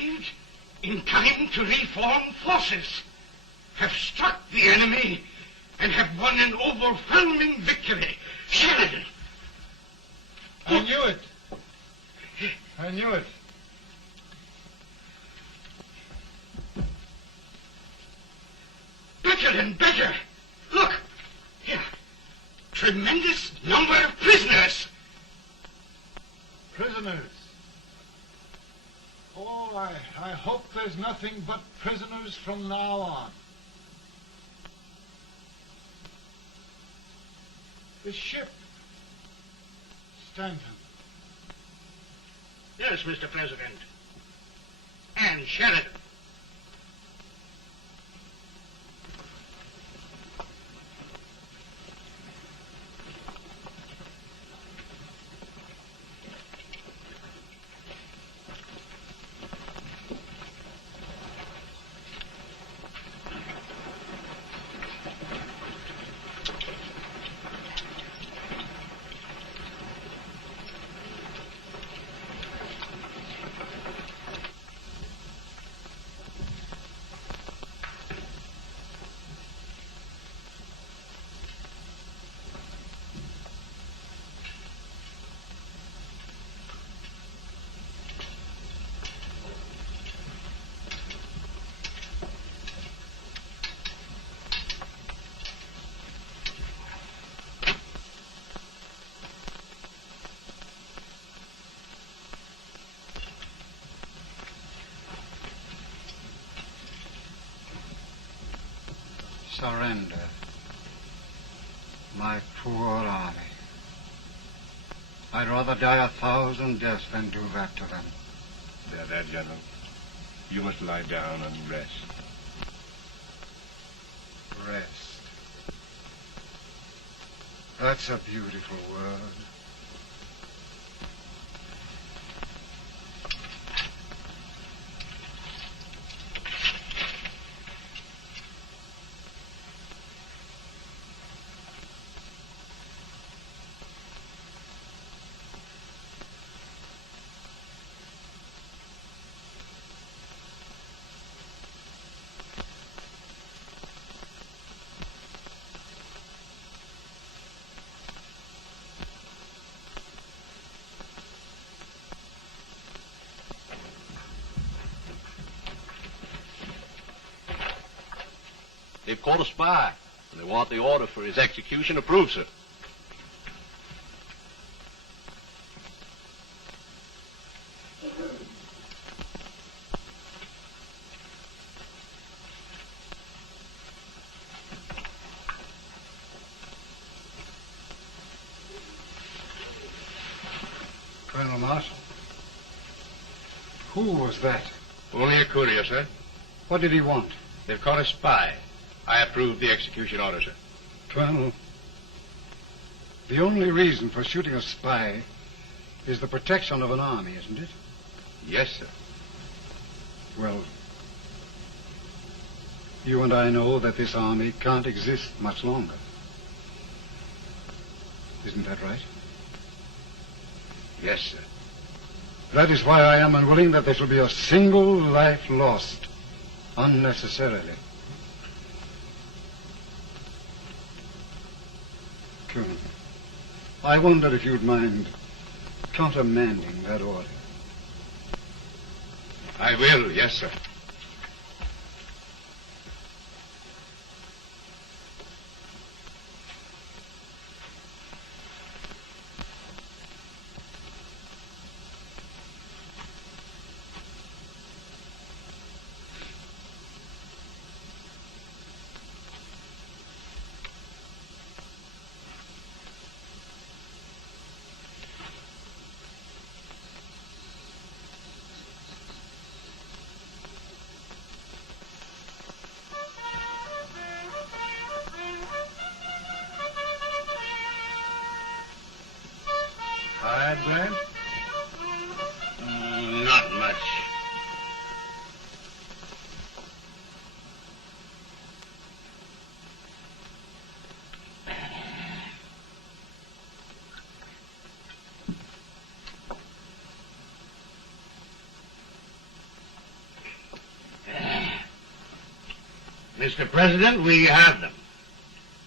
arrived in time to reform forces, have struck the enemy, and have won an overwhelming victory. Sheridan! I knew it. I knew it. Better and better. Look, here. Tremendous number of prisoners. Prisoners? Oh, I hope there's nothing but prisoners from now on. The ship. Stanton. Yes, Mr. President. And Sheridan. Surrender, my poor army. I'd rather die 1,000 deaths than do that to them. There, General. You must lie down and rest. Rest. That's a beautiful word. They've caught a spy, and they want the order for his execution approved, sir. Colonel Marshall, who was that? Only a courier, sir. What did he want? They've caught a spy. I approve the execution order, sir. Colonel, the only reason for shooting a spy is the protection of an army, isn't it? Yes, sir. Well, you and I know that this army can't exist much longer. Isn't that right? Yes, sir. That is why I am unwilling that there shall be a single life lost unnecessarily. Colonel, I wonder if you'd mind countermanding that order. I will, yes, sir. Grant? Not much. Mr. President, we have them.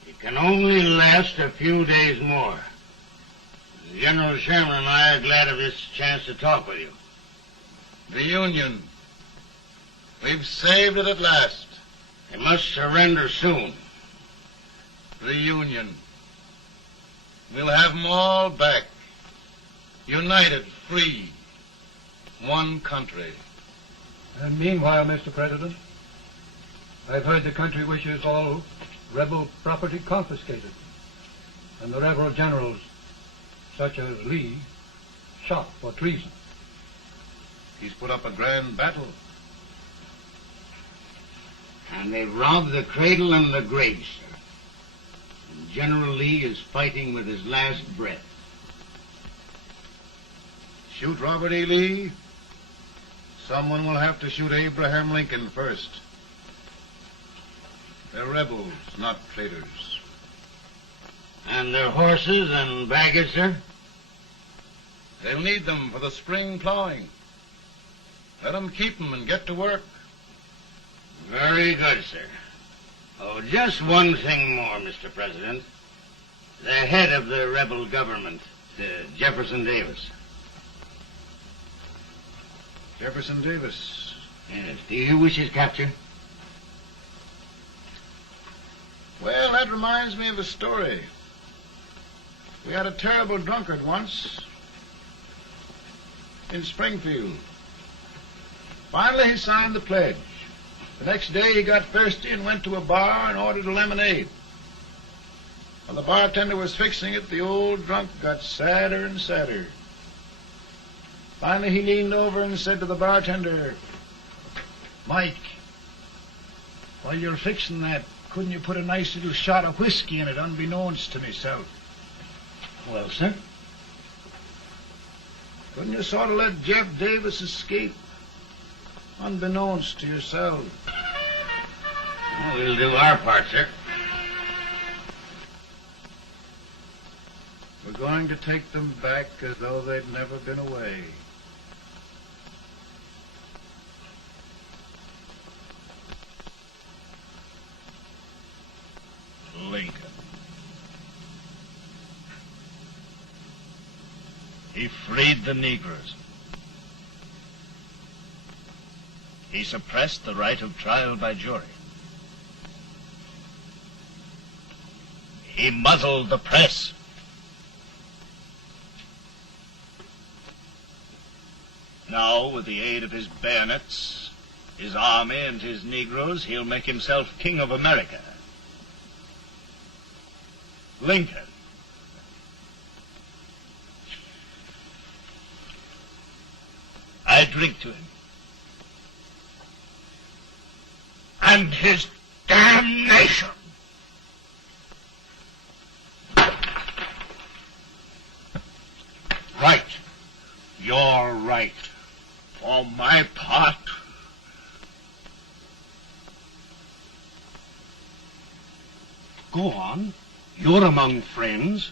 It can only last a few days more. General Sherman and I are glad of this chance to talk with you. The Union. We've saved it at last. They must surrender soon. The Union. We'll have them all back. United, free. One country. And meanwhile, Mr. President, I've heard the country wishes all rebel property confiscated, and the rebel generals, such as Lee, shot for treason. He's put up a grand battle. And they robbed the cradle and the grave, sir. And General Lee is fighting with his last breath. Shoot Robert E. Lee? Someone will have to shoot Abraham Lincoln first. They're rebels, not traitors. And their horses and baggage, sir? They'll need them for the spring plowing. Let them keep them and get to work. Very good, sir. Oh, just one thing more, Mr. President. The head of the rebel government, Jefferson Davis. Jefferson Davis. Yes. Do you wish his capture? Well, that reminds me of a story. We had a terrible drunkard once in Springfield. Finally, he signed the pledge. The next day, he got thirsty and went to a bar and ordered a lemonade. While the bartender was fixing it, the old drunk got sadder and sadder. Finally, he leaned over and said to the bartender, "Mike, while you're fixing that, couldn't you put a nice little shot of whiskey in it, unbeknownst to myself?" Well, sir? Couldn't you sort of let Jeff Davis escape, unbeknownst to yourself? Well, we'll do our part, sir. We're going to take them back as though they'd never been away. Lincoln. He freed the Negroes. He suppressed the right of trial by jury. He muzzled the press. Now, with the aid of his bayonets, his army, and his Negroes, he'll make himself king of America. Lincoln. I drink to him. And his damnation. Right. You're right. For my part, Go on. You're among friends.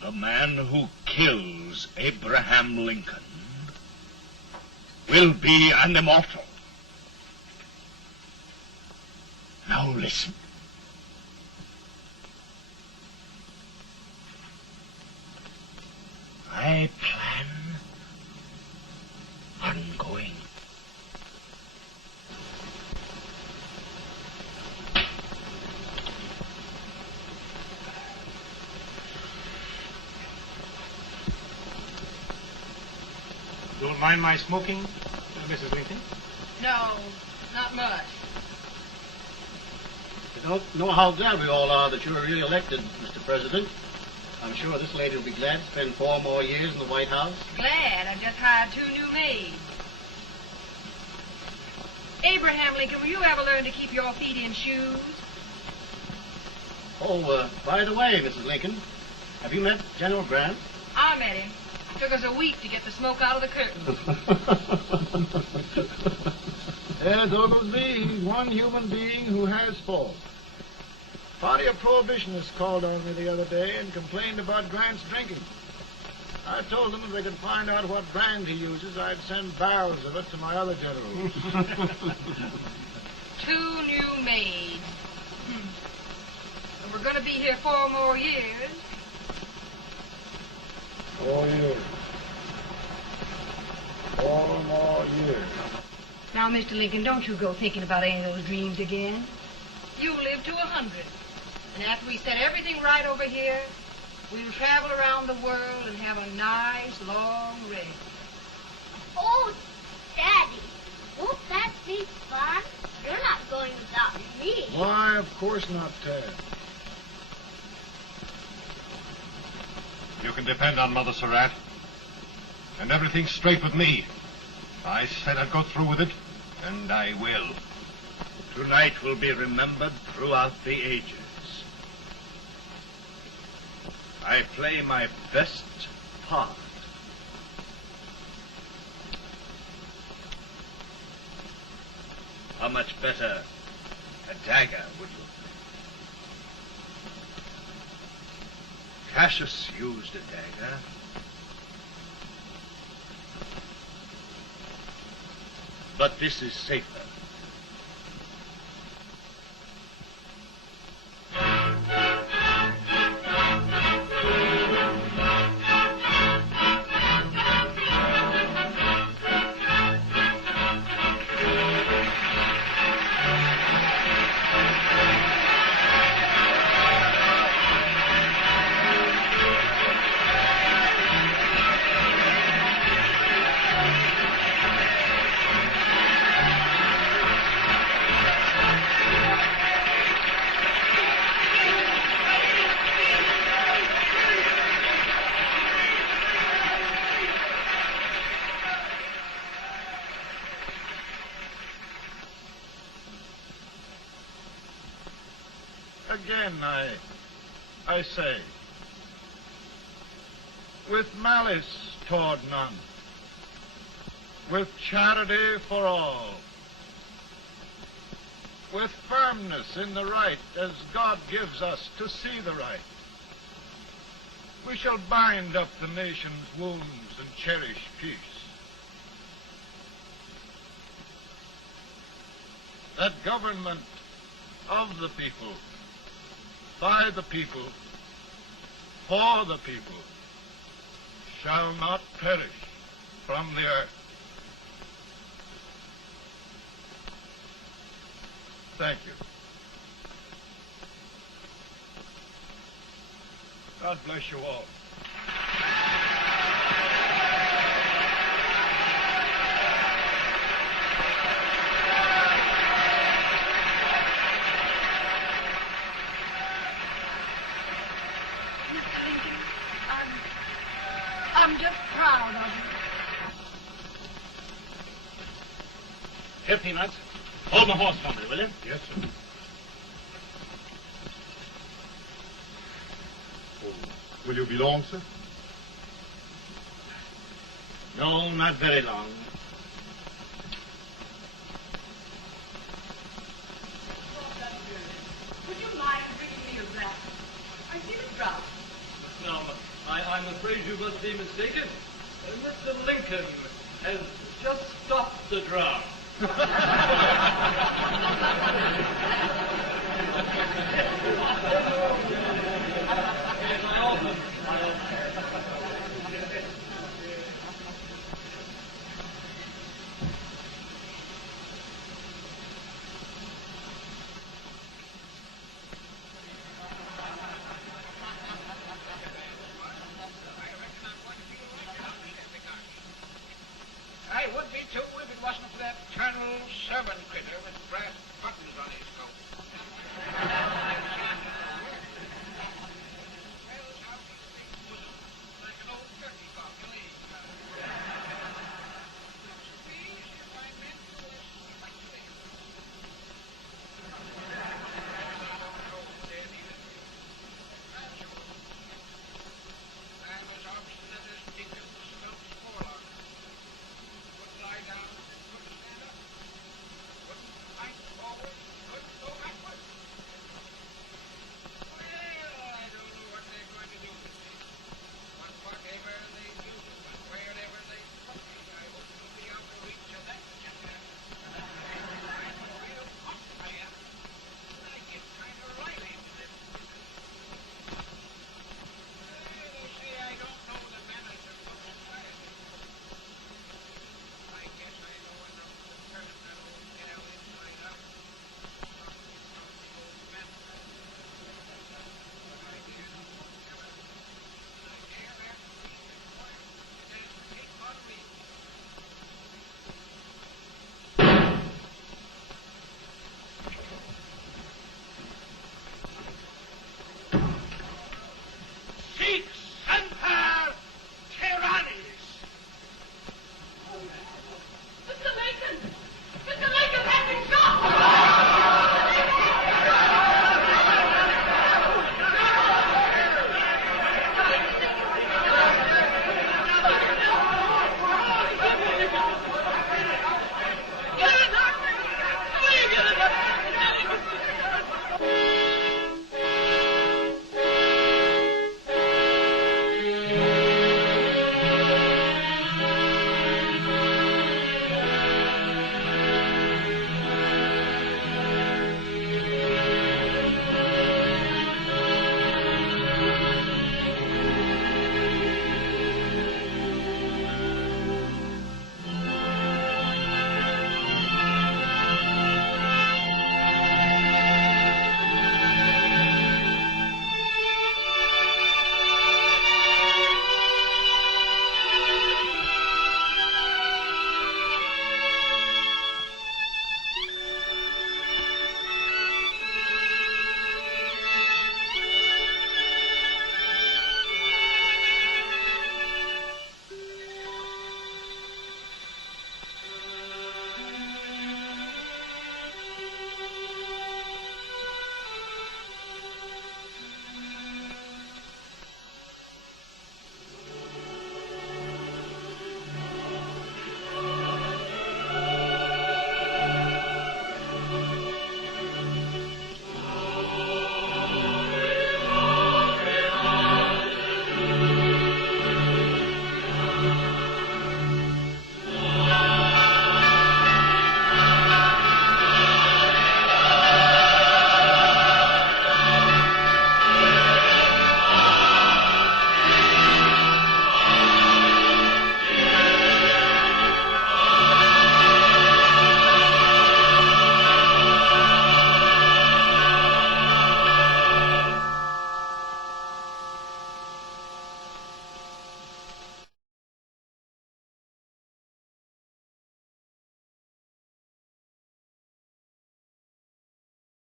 the man who kills Abraham Lincoln will be an immortal. Now listen. I plan on going. Don't mind my smoking, Mrs. Lincoln? No, not much. You don't know how glad we all are that you were re-elected, Mr. President. I'm sure this lady will be glad to spend 4 more years in the White House. Glad. I just hired 2 new maids. Abraham Lincoln, will you ever learn to keep your feet in shoes? Oh, by the way, Mrs. Lincoln, have you met General Grant? I met him. Took us a week to get the smoke out of the curtain. Yes, Oglesby, he's one human being who has faults. A party of prohibitionists called on me the other day and complained about Grant's drinking. I told them if they could find out what brand he uses, I'd send barrels of it to my other generals. 2 new maids. And we're going to be here 4 more years. 4 years. 4 more years. Now, Mr. Lincoln, don't you go thinking about any of those dreams again. You live to 100. And after we set everything right over here, we'll travel around the world and have a nice, long rest. Oh, Daddy, won't that be fun? You're not going without me. Why, of course not, Ted. You can depend on Mother Surratt. And everything's straight with me. I said I'd go through with it, and I will. Tonight will be remembered throughout the ages. I play my best part. How much better a dagger would look? Cassius used a dagger. But this is safer. Again, I say, with malice toward none, with charity for all, with firmness in the right as God gives us to see the right, we shall bind up the nation's wounds and cherish peace. That government of the people, by the people, for the people, shall not perish from the earth. Thank you. God bless you all. I'm just proud of you. Here, Peanuts. Hold my horse for me, will you? Yes, sir. Oh, will you be long, sir? No, not very long. Would you mind bringing me a wrap? I see the drought. No, I'm afraid you must be mistaken. Mr. Lincoln has just stopped the drought.